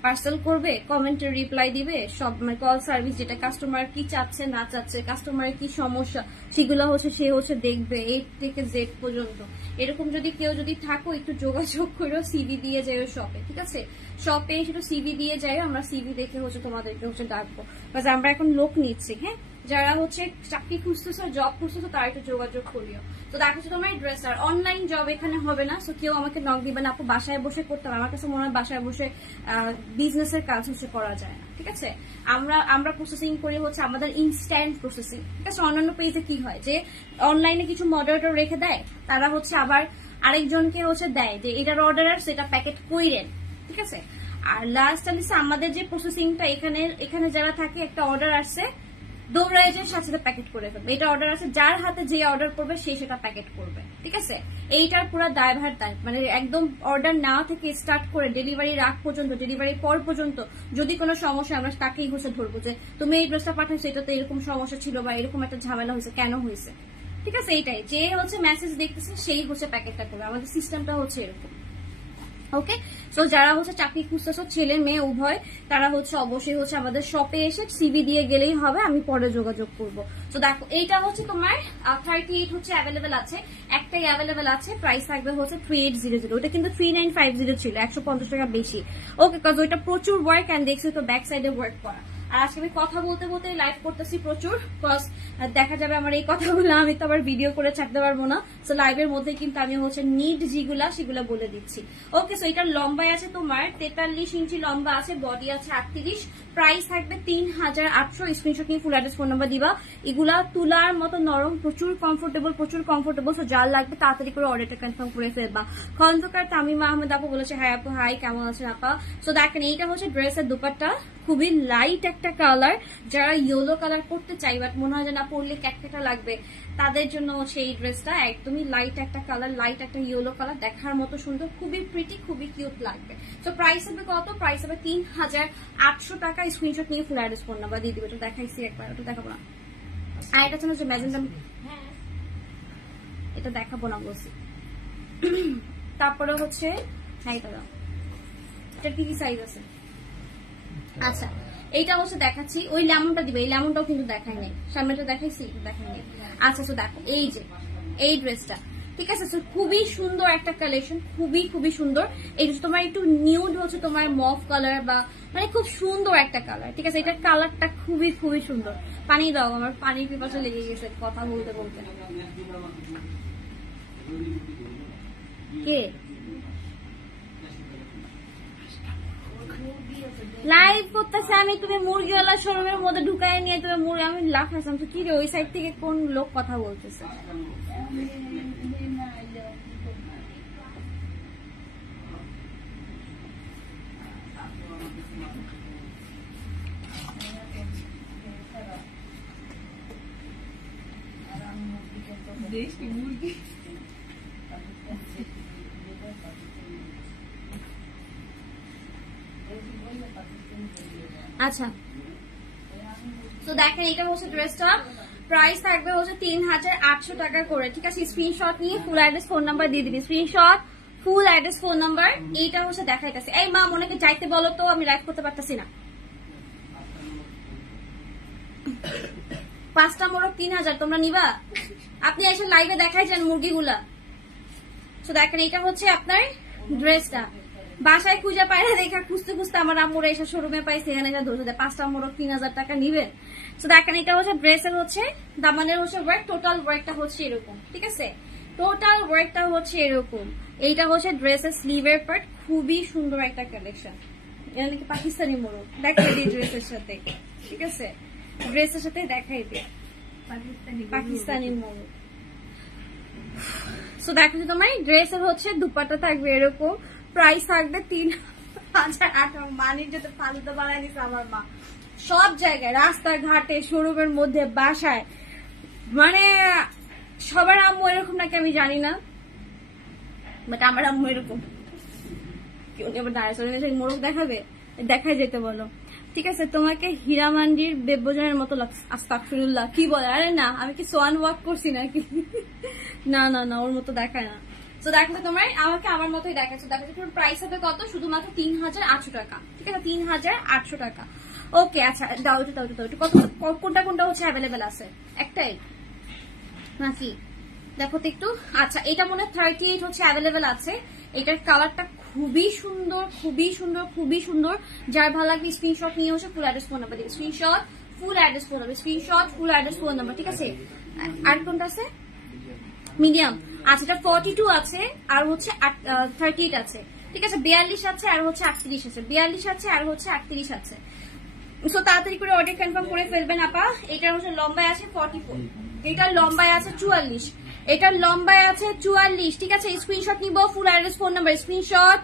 পার্সেল করবে, কমেন্টের রিপ্লাই দিবে, সব মানে কল সার্ভিস, যেটা কাস্টমার কি চাচ্ছে না চাচ্ছে, কাস্টমারের কি সমস্যা সেগুলো হচ্ছে সে হচ্ছে দেখবে A থেকে Z পর্যন্ত। এরকম যদি কেউ যদি থাকো একটু যোগাযোগ করো, সিভি দিয়ে যাই শপে, ঠিক আছে। শপে এসে একটু সিভি দিয়ে যাই, আমরা সিভি দেখে হচ্ছে তোমাদেরকে হচ্ছে ডাকবো, কারণ আমরা এখন লোক নিচ্ছি। হ্যাঁ, যারা হচ্ছে চাকরি খুঁজতেছো, জব খুঁজতেছো, তারা একটু যোগাযোগ করিও। তো দেখো তোমার ড্রেস আর অনলাইন জব এখানে হবে না। সো কেউ আমাকে নক দিবে না, আপু বাসায় বসে করতে হবে। আমার কাছে মনে হয় বাসায় বসে বিজনেসের কাজ হচ্ছে করা যায় না, ঠিক আছে। আমরা প্রসেসিং করি হচ্ছে আমাদের ইনস্ট্যান্ট প্রসেসিং, ঠিক আছে। অন্যান্য পেজে কি হয় যে অনলাইনে কিছু মডারেটর রেখে দেয়, তারা হচ্ছে আবার আরেকজনকে হচ্ছে দেয় যে এটার অর্ডার, সেটা প্যাকেট কইরেন, ঠিক আছে। আর লাস্ট আমাদের যে প্রসেসিংটা, এখানে যারা থাকে, একটা অর্ডার আসছে, দৌড়ায় যে সাথে সাথে প্যাকেট করে ফেলবে। এটা অর্ডার আছে, যার হাতে যে অর্ডার করবে সেই সেটা প্যাকেট করবে, ঠিক আছে। এইটার পুরো দায়ভার তাই, মানে একদম অর্ডার নেওয়া থেকে স্টার্ট করে ডেলিভারির আগ পর্যন্ত, ডেলিভারির পর পর্যন্ত যদি কোনো সমস্যা, আমরা তাকেই হচ্ছে ধরবো যে তুমি এই ড্রেসটা পাঠাইছো, এটাতে এরকম সমস্যা ছিল বা এরকম একটা ঝামেলা হয়েছে, কেন হয়েছে, ঠিক আছে। এইটাই যে হচ্ছে মেসেজ দেখতেছে সেই হচ্ছে প্যাকেটটা করবে, আমাদের সিস্টেমটা হচ্ছে এরকম। ওকে, সো যারা হচ্ছে চাকরি খুঁজতেছো, ছেলে মেয়ে উভয়, তারা হচ্ছে অবশ্যই হচ্ছে আমাদের শপে এসে সিভি দিয়ে গেলেই হবে, আমি পরে যোগাযোগ করবো। তো দেখো এইটা হচ্ছে তোমার 38 হচ্ছে অ্যাভেলেবেল আছে, একটাই অ্যাভেলেবেল আছে, প্রাইস থাকবে হচ্ছে 3800। ওটা কিন্তু 3950 ছিল, 150 টাকা বেশি। ওকে, কাজ ওইটা প্রচুর ওয়ার্ক, অ্যান্ড দেখছি তো ব্যাক সাইডে ওয়ার্ক করা। আর আজকে আমি কথা বলতে বলতে লাইভ করতেছি প্রচুর, বিকজ দেখা যাবে আমার এই কথাগুলো আমি তো আবার ভিডিও করে ছাড়তে পারবো না। সো লাইভের মধ্যে কিন্তু আমি হচ্ছে নিড যেগুলা সেগুলো বলে দিচ্ছি। ওকে, সো এটার লম্বায় আছে তোমার 43 ইঞ্চি লম্বা আছে, বডি আছে 38, প্রাইস থাকবে 3800। স্ক্রিনশট নিয়ে ফুল অ্যাড্রেস ফোন নাম্বার দিবা। এগুলা তুলার মতো নরম, প্রচুর কমফোর্টেবল। সো যার লাগবে তাড়াতাড়ি করে অর্ডারটা কনফার্ম করে ফেলবা। খন্দকার তামিমা আহমেদ আপু বলেছে হাই আপু, হাই, কেমন আছেন আপা। সো দেখেন এইটা হচ্ছে ড্রেসের দুপাট্টা, খুবই লাইট একটা কালার। যারা ইয়েলো কালার করতে চাই বাট মনে হয় যে না পরলে ক্যাটকেটা লাগবে, তাদের জন্য সেই ড্রেসটা একদমই লাইট একটা কালার, লাইট একটা ইয়েলো কালার, দেখার মতো সুন্দর, খুবই প্রিটি, খুবই কিউট লাগবে। তো প্রাইস হবে কত? প্রাইস হবে 3800 টাকা। স্ক্রিনশট নিয়ে ফুল অ্যাড্রেস ফোন নাম্বার দিয়ে দিবে। এটা দেখাইছি একবার, ওটা দেখাবো না। আর এটা হচ্ছে যে ম্যাজেন্ডা, এটা দেখাবো না বলছি। তারপরে হচ্ছে হ্যাঁ, এটা কি সাইজ আছে? আচ্ছা, এইটা হচ্ছে দেখাচ্ছি, ওই লেমনটা দিবে, এই লেমনটাও কিন্তু দেখাই নাই, সামনেটা দেখাইছি, দেখাই নাই। আচ্ছা, তো দেখো এই যে এই ড্রেসটা, ঠিক আছে, খুবই সুন্দর একটা কালেকশন, খুবই সুন্দর। এই তোমার একটু নিউড হচ্ছে তোমার মফ কালার, বা মানে খুব সুন্দর একটা কালার, ঠিক আছে। এটার কালারটা খুবই সুন্দর। পানি দাও, আমার পানির পিপাসা লেগে গেছে কথা বলতে বলতে। কে লাইভ করতেছে আমি, তুমি মুরগিওয়ালা শোরুমের মধ্যে ঢুকাই নিয়ে তুমি মুরগি, আমি লাফাইছিলাম তো কি রে ওই সাইড থেকে কোন লোক কথা বলতেছে। আচ্ছা তো দেখেন এটা হচ্ছে ড্রেসটা, প্রাইস থাকবে হচ্ছে 3800 টাকা করে, ঠিক আছে। স্ক্রিনশট নিয়ে ফুল অ্যাড্রেস ফোন নাম্বার দিয়ে দিবি, screenshot full address phone number. এইটা হচ্ছে দেখাইতেছে। এই মা মনেকে যাইতে বলো তো, আমি লাইভ করতে পারতেছি না। 5টা মোরগ 3000, তোমরা নিবা? আপনি এসে লাইভে দেখাই যান মুরগিগুলা। তো দেখেন এটা হচ্ছে আপনার ড্রেসটা, বাসায় খুঁজে পায় না দেখা খুঁজতে খুঁজতে আমার আম্মুরা এসে শোরুমে পাইছে, এখানে এসে ধরে দেয় 5টা মোরগ 3000 টাকা নিবেন। তো দেখেন এটা হচ্ছে ড্রেসের হচ্ছে দামানের হচ্ছে ওয়ার্ক, টোটাল ওয়ার্কটা হচ্ছে এরকম, ঠিক আছে। টোটাল ওয়ার্কটা হচ্ছে এরকম। এইটা হচ্ছে ড্রেসের স্লিভের পার্ট, খুবই সুন্দর একটা কালেকশন। এটা নাকি পাকিস্তানি মোরগ, দেখাই দিই ড্রেসের সাথে, ঠিক আছে। ড্রেসের সাথে দেখাই দিই পাকিস্তানি মোরগ। সো দেখো তোমার ড্রেসের হচ্ছে দুপাট্টা থাকবে এরকম, প্রাইস থাকবে 3800। মানির যাতে ফালুদা বানাই দিচ্ছে আমার মা, সব জায়গায় রাস্তাঘাটে শোরুমের মধ্যে বাসায়, মানে সবার আম্মু এরকম নাকি আমি জানি না, বাট আমার আম্মু এরকম। কেউ আবার দাঁড়ায় মোরগ দেখাবে, দেখাই যেতে বলো, ঠিক আছে। তোমাকে হীরামান্ডির বেবজনের মতো লাগছে। আস্তাগফিরুল্লাহ, কি বলে? আরে না, আমি কি সোয়ান ওয়াক করছি নাকি? না না না, ওর মতো দেখায় না। তো দেখো তোমার আমাকে আমার মতোই দেখাচ্ছে। দেখো প্রাইস হবে কত? শুধুমাত্র 3800 টাকা, ঠিক আছে, 3800 টাকা। ওকে আচ্ছা, দাও তো দাও তো দাও, কত কোনটা কোনটা হচ্ছে অ্যাভেলেবেল আছে? একটাই নাকি? দেখো তো একটু। আচ্ছা এটা মনে হয় 38 হচ্ছে অ্যাভেলেবেল আছে। এটার কালারটা খুবই সুন্দর, খুবই সুন্দর, খুবই সুন্দর। যার ভালো লাগবে স্ক্রিনশট নিয়ে হচ্ছে ফুল অ্যাড্রেস ফোন নাম্বার দিবে, screenshot full address phone number, screenshot full address phone number, ঠিক আছে। আর কোনটা আছে? মিডিয়াম। আচ্ছা এটা 42 আছে আর হচ্ছে 38 আছে, ঠিক আছে। 42 আছে আর হচ্ছে 38 আছে, 42 আছে আর হচ্ছে 38 আছে। সো তাড়াতাড়ি করে অর্ডার কনফার্ম করে ফেলবেন আপা। এটার হচ্ছে লম্বায় আছে 44, এটার লম্বায় আছে 44, এটার লম্বায় আছে 44, ঠিক আছে। স্ক্রিনশট নিব, full address phone number, screenshot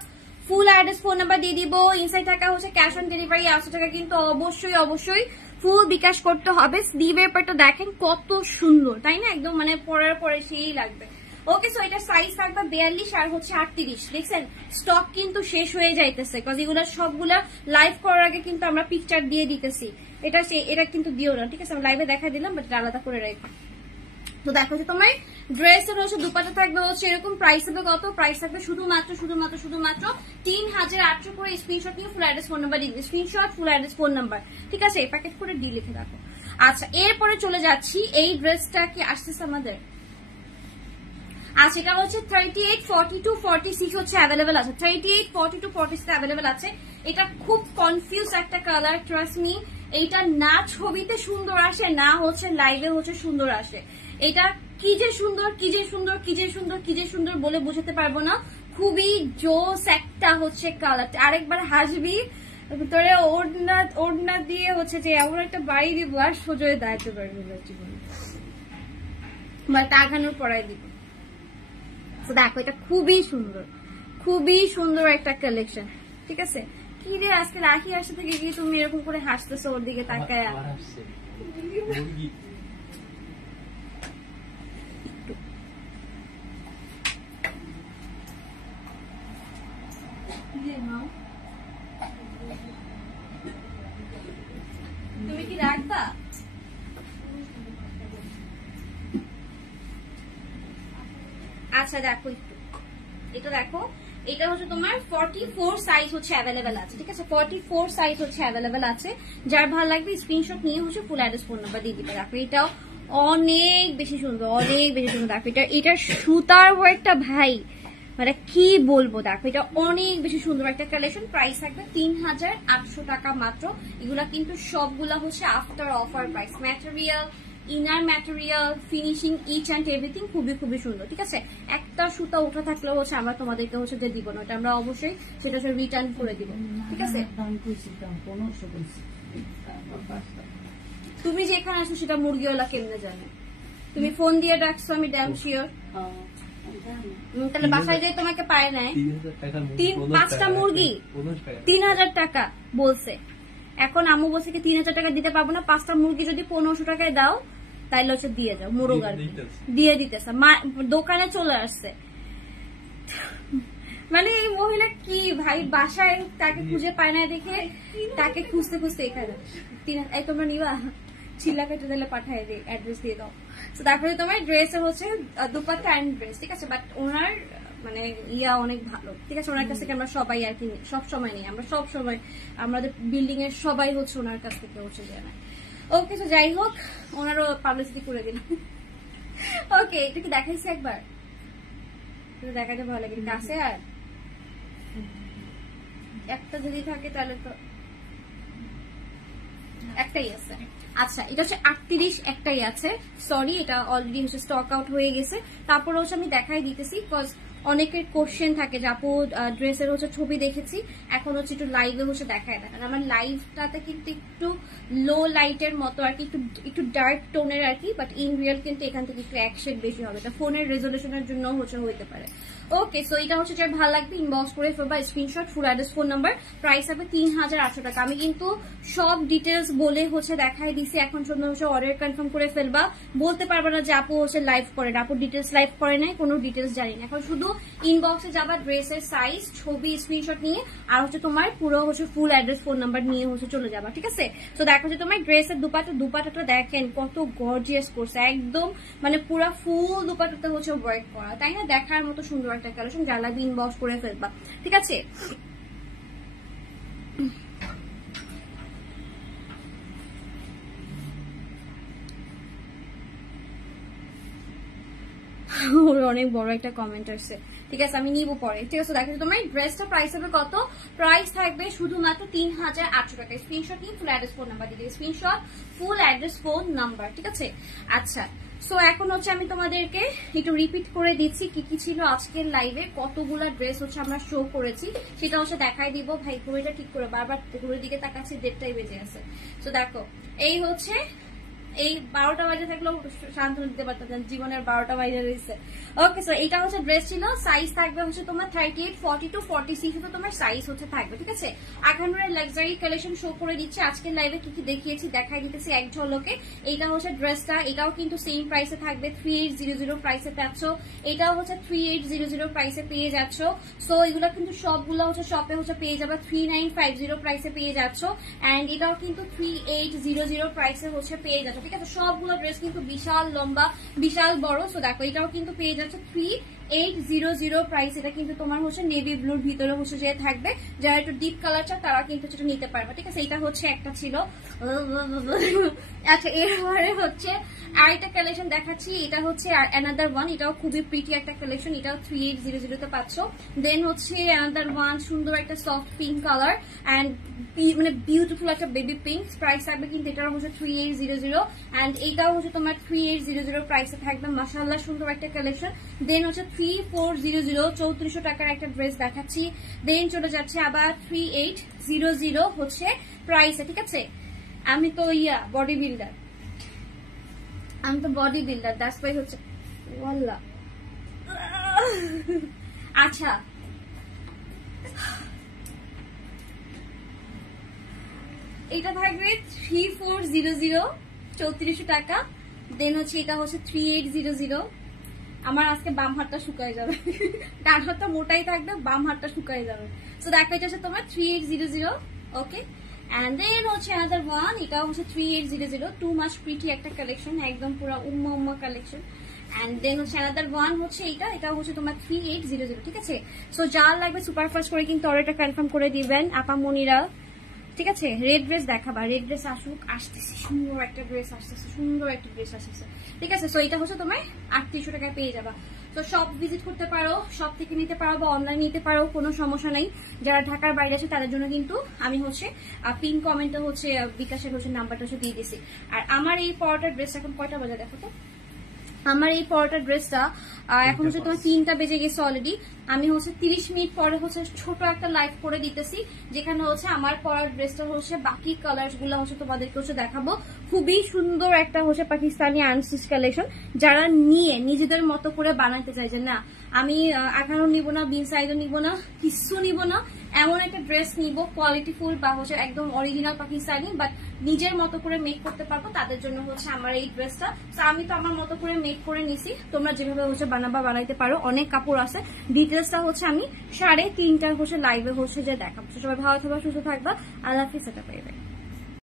full address phone number দিয়ে দিব। ইনসাইড টাকা হচ্ছে ক্যাশ অন ডেলিভারি, 800 টাকা কিন্তু অবশ্যই অবশ্যই ফুল বিকাশ করতে হবে। স্লিভের পার্টটা দেখেন কত সুন্দর, তাই না? একদম মানে পরার পরে সেই লাগবে। ওকে সো এটা সাইজ থাকবে 42 আর হচ্ছে 38। দেখছেন স্টক কিন্তু শেষ হয়ে যাইতেছে, বিকজ এগুলা সবগুলা লাইভ করার আগে কিন্তু আমরা পিকচার দিয়ে দিতেছি। এটা কিন্তু দিও না, ঠিক আছে, আমি লাইভে দেখা দিলাম, বাট আলাদা করে রাখো। তো দেখো যে তোমার ড্রেসের হচ্ছে দুপাট্টা থাকবে হচ্ছে এরকম, প্রাইস হবে কত? প্রাইস থাকবে শুধুমাত্র 3800 করে। স্ক্রিনশট নিয়ে ফুল অ্যাড্রেস ফোন নাম্বার দিবে, screenshot full address phone number, ঠিক আছে। প্যাকেট করে ডি লিখে রাখো। আচ্ছা এরপরে চলে যাচ্ছি, এই ড্রেসটা কি আসতেছে আমাদের? আচ্ছা এটা হচ্ছে 38, 42, 46 হচ্ছে অ্যাভেলেবেল আছে, 38, 42, 46 অ্যাভেলেবেল আছে। এটা খুব কনফিউজ একটা কালার, ট্রাস্ট মি। এইটা না ছবিতে সুন্দর আসে, না হচ্ছে লাইভে হচ্ছে সুন্দর আসে। এটা কি যে সুন্দর, কি যে সুন্দর, কি যে সুন্দর, কি যে সুন্দর বলে বোঝাতে পারবো না। খুবই জোস একটা হচ্ছে কালারটা। আরেকবার হাসবি, তোরে ওড়না দিয়ে হচ্ছে যে এমন একটা বাড়ি দিব আর সোজয়ে দাঁড়াতে পারবি জীবনে, মানে টাকানোর পড়াই দিব। দেখো এটা খুবই সুন্দর, খুবই সুন্দর একটা কালেকশন, ঠিক আছে। কি রে আজকে রাখি আসতে থেকে গিয়ে তুমি এরকম করে হাসতেছো ওর দিকে তাকায়? তুমি কি রাখবা? আচ্ছা দেখো একটু, এটা দেখো, এটা হচ্ছে তোমার 44 সাইজ হচ্ছে অ্যাভেলেবেল আছে, ঠিক আছে। 44 সাইজ হচ্ছে অ্যাভেলেবেল আছে। যার ভালো লাগবে স্ক্রিনশট নিয়ে হচ্ছে ফুল অ্যাড্রেস ফোন নাম্বার দিয়ে দিবে। দেখো এটাও অনেক বেশি সুন্দর, অনেক বেশি সুন্দর। দেখো এটা সুতার ওয়ার্কটা ভাই মানে কি বলবো, দেখো এটা অনেক বেশি সুন্দর একটা কালেকশন। প্রাইস থাকবে 3800 টাকা মাত্র। এগুলা কিন্তু সবগুলা হচ্ছে after offer price. Material inner material, finishing, each and everything খুবই খুবই সুন্দর। ঠিক আছে, একটা সুতা ওঠা থাকলেও হচ্ছে আমরা তোমাদেরকে হচ্ছে যে দিব না, এটা আমরা অবশ্যই সেটা হচ্ছে রিটার্ন করে দিব। ঠিক আছে, তুমি যেখানে আসো সেটা মুরগিওয়ালা কেমনে জানে? তুমি ফোন দিয়ে ডাকছো, আমি ড্যাম শিওর। তাহলে বাসায় যে তোমাকে পায় নাই 5টা মুরগি 3000 টাকা বলছে। এখন আম্মু বলছে কি 3000 টাকা দিতে পারবো না, 5টা মুরগি যদি 1500 টাকায় দাও তাইলে হচ্ছে দিয়ে যাও, মোরগ আর দিয়ে দিতেছে। দোকানে চলে আসছে। মানে এই মহিলা কি ভাই, বাসায় তাকে খুঁজে পায় না দেখে তাকে খুঁজতে খুঁজতে এখানে তোমরা নিবা চিল্লা কেটে দিলে পাঠায় দিই, অ্যাড্রেস দিয়ে দাও। তো তারপরে তোমার ড্রেসে হচ্ছে দুপাট্টা অ্যান্ড ড্রেস। ঠিক আছে, বাট ওনার মানে ইয়া অনেক ভালো। ঠিক আছে, ওনার কাছ থেকে আমরা সবাই আর কি সব সময় নিই, আমরা সব সময় আমাদের বিল্ডিং এর সবাই হচ্ছে ওনার কাছ থেকে হচ্ছে যায় না। ওকে, তো যাই হোক, ওনারও পাবলিসিটি করে দিলাম। ওকে, এটা কি দেখাইছে একবার? দেখাতে ভালো লাগে কাছে, আর একটা যদি থাকে তাহলে তো একটাই আছে। আচ্ছা, এটা হচ্ছে 38 একটাই আছে, সরি এটা অলরেডি হচ্ছে স্টক আউট হয়ে গেছে। তারপরে হচ্ছে আমি দেখাই দিতেছি, বিকজ অনেকের কোশ্চেন থাকে যে আপু ড্রেসের হচ্ছে ছবি দেখেছি, এখন হচ্ছে একটু লাইভে হচ্ছে দেখায় না, কারণ আমার লাইভটাতে কিন্তু একটু লো লাইটের মতো আর কি, একটু ডার্ক টোনের আর কি, বাট ইন রিয়েল কিন্তু এখান থেকে একটু এক শেড বেশি হবে, এটা ফোনের রেজলিউশনের জন্য হচ্ছে হইতে পারে। ওকে, সো এটা হচ্ছে যার ভালো লাগবে ইনবক্স করে ফেলবা, screenshot, full address, phone number, price হবে 3800 টাকা। আমি কিন্তু সব ডিটেলস বলে হচ্ছে দেখাই দিছি, এখন জন্য হচ্ছে অর্ডার কনফার্ম করে ফেলবা। বলতে পারবা না যে আপু হচ্ছে লাইভ করে না, আপু ডিটেলস লাইভ করে নাই, কোনো ডিটেলস জানি না। এখন শুধু ইনবক্সে যাবা, ড্রেসের সাইজ, ছবি, স্ক্রিনশট নিয়ে, আর হচ্ছে তোমার পুরো হচ্ছে ফুল অ্যাড্রেস, ফোন নাম্বার নিয়ে হচ্ছে চলে যাবা। ঠিক আছে, তো দেখো যে তোমার ড্রেসের দুপাটাটা দেখেন কত গর্জিয়াস করছে, একদম মানে পুরো ফুল দুপাটাতে হচ্ছে ওয়ার্ক করা, তাই না? দেখার মতো সুন্দর একটা কালেকশন, যারা লাগবে ইনবক্স করে ফেলবা। ঠিক আছে, ওর অনেক বড় একটা কমেন্ট আসছে। ঠিক আছে, আমি নিব পরে। ঠিক আছে, দেখো তোমার ড্রেসটা প্রাইস হবে কত? প্রাইস থাকবে শুধুমাত্র 3800 টাকা। স্ক্রিনশট নিয়ে ফুল অ্যাড্রেস, ফোন নাম্বার দিতে, screenshot, full address, phone number. ঠিক আছে, আচ্ছা, সো এখন হচ্ছে আমি তোমাদেরকে একটু রিপিট করে দিচ্ছি কি কি ছিল আজকের লাইভে, কতগুলা ড্রেস হচ্ছে আমরা শো করেছি সেটা হচ্ছে দেখাই দিব। ভাই ঘড়িটা ঠিক করে, বারবার ঘড়ির দিকে তাকাচ্ছি, 1:30 বেজে আছে। তো দেখো, এই হচ্ছে এই 12টা বাজে থাকলেও শান্ত দিতে পারতাম, জীবনের 12টা বাজে রয়েছে। ওকে, সো এটা হচ্ছে ড্রেস ছিল, সাইজ থাকবে হচ্ছে তোমার 38, 42, 46 তো তোমার সাইজ হচ্ছে থাকবে। ঠিক আছে, এখন লাক্সারি কালেকশন শো করে দিচ্ছে আজকের লাইভে, কি কি দেখিয়েছি দেখাই দিতেছি এক ঝলকে। এইটা হচ্ছে ড্রেসটা, এটাও কিন্তু সেম প্রাইসে থাকবে, 3800 প্রাইসে পাচ্ছ। এটাও হচ্ছে 3800 প্রাইসে পেয়ে যাচ্ছ। সো এগুলো কিন্তু সবগুলো হচ্ছে শপে হচ্ছে পেয়ে যাবে 3950 প্রাইসে পেয়ে যাচ্ছ, এন্ড এটাও কিন্তু 3800 প্রাইসে হচ্ছে পেয়ে যাচ্ছ। ঠিক আছে, সবগুলো ড্রেস কিন্তু বিশাল লম্বা, বিশাল বড়। সো দেখো, এটাও কিন্তু পেয়ে যাচ্ছে 3800 প্রাইস। এটা কিন্তু তোমার হচ্ছে নেভি ব্লুর ভিতরে হচ্ছে যে থাকবে, যারা একটু ডিপ কালার চায় তারা কিন্তু সেটা নিতে পারবে। ঠিক আছে, এটা হচ্ছে একটা ছিল। আচ্ছা, এরপরে হচ্ছে আরেকটা কালেকশন দেখাচ্ছি, এটা হচ্ছে অ্যানাদার ওয়ান, এটাও খুবই প্রিটি একটা কালেকশন, এটাও 3800 তে পাচ্ছ। দেন হচ্ছে অ্যানাদার ওয়ান, সুন্দর একটা সফট পিঙ্ক কালার এন্ড মানে বিউটিফুল একটা বেবি পিঙ্ক, প্রাইস থাকবে কিন্তু এটার হচ্ছে 3800, এন্ড এইটাও হচ্ছে তোমার 3800 প্রাইসে থাকবে। মাশাআল্লাহ, সুন্দর একটা কালেকশন। দেন হচ্ছে 3400, 3400 টাকার একটা ড্রেস দেখাচ্ছি। দেন চলে যাচ্ছে আবার 3800 হচ্ছে প্রাইসে। ঠিক আছে, আমি তো বডি বিল্ডার, দ্যাটস ওয়াই হচ্ছে ওয়াল্লাহ। আচ্ছা, এটা থাকবে 3400, 3400 টাকা। দেন হচ্ছে এটা হচ্ছে 3800। আমার আজকে বাম হাতটা শুকায় যাবে, ডান হাতটা মোটাই থাকবে, বাম হাতটা শুকায় যাবে। সো দেখো, এটা হচ্ছে তোমার 3800। ওকে, এন্ড দেন হচ্ছে অ্যানাদার ওয়ান, এটা হচ্ছে 3800, টু মাচ প্রিটি একটা কালেকশন, একদম পুরো উম্মা কালেকশন। এন্ড দেন হচ্ছে অ্যানাদার ওয়ান হচ্ছে এটা হচ্ছে তোমার 3800। ঠিক আছে, সো যার লাগবে সুপারফাস্ট করে কিন্তু অর্ডারটা কনফার্ম করে দিবেন আপামনিরা। ঠিক আছে, রেড ড্রেস দেখাবা, রেড ড্রেস আসতেছে, সুন্দর একটা ড্রেস আসতেছে, সুন্দর একটা ড্রেস আসতেছে। ঠিক আছে, সো এটা হচ্ছে তোমার 3800 টাকায় পেয়ে যাবা। তো শপ ভিজিট করতে পারো, শপ থেকে নিতে পারো বা অনলাইন নিতে পারো, কোনো সমস্যা নাই। যারা ঢাকার বাইরে আছে তাদের জন্য কিন্তু আমি হচ্ছে পিন কমেন্টে হচ্ছে বিকাশের হচ্ছে নাম্বারটা হচ্ছে দিয়ে দিছি। আর আমার এই পরোটার ড্রেস এখন কয়টা বাজে দেখো তো, আমার এই পরোটার ড্রেসটা এখন হচ্ছে তোমার 3টা বেজে গেছে অলরেডি। আমি হচ্ছে 30 মিনিট পরে হচ্ছে ছোট একটা লাইভ করে দিতেছি, যেখানে হচ্ছে আমার পরার ড্রেসটা হচ্ছে বাকি কালার্স গুলো হচ্ছে তোমাদেরকে হচ্ছে দেখাবো। খুবই সুন্দর একটা হচ্ছে পাকিস্তানি আনস্টিচ কালেকশন, যারা নিয়ে নিজেদের মতো করে বানাইতে চাই যে না আমি 18 নিব না, বিন সাইজও নিব না, কিছু নিব না, এমন একটা ড্রেস নিব কোয়ালিটিফুল বা হচ্ছে একদম অরিজিনাল পাকিস্তানি বাট নিজের মতো করে মেক করতে পারবো, তাদের জন্য হচ্ছে আমার এই ড্রেসটা। আমি তো আমার মতো করে মেক করে নিছি, তোমরা যেভাবে হচ্ছে বানাইতে পারো, অনেক কাপড় আছে। ডিটেলসটা হচ্ছে আমি 3:30টার হচ্ছে লাইভে হচ্ছে যে দেখাবো। সবাই ভালো থাকবা, সুস্থ থাকবা, আল্লাহ হাফিজ, এটা পাইবে।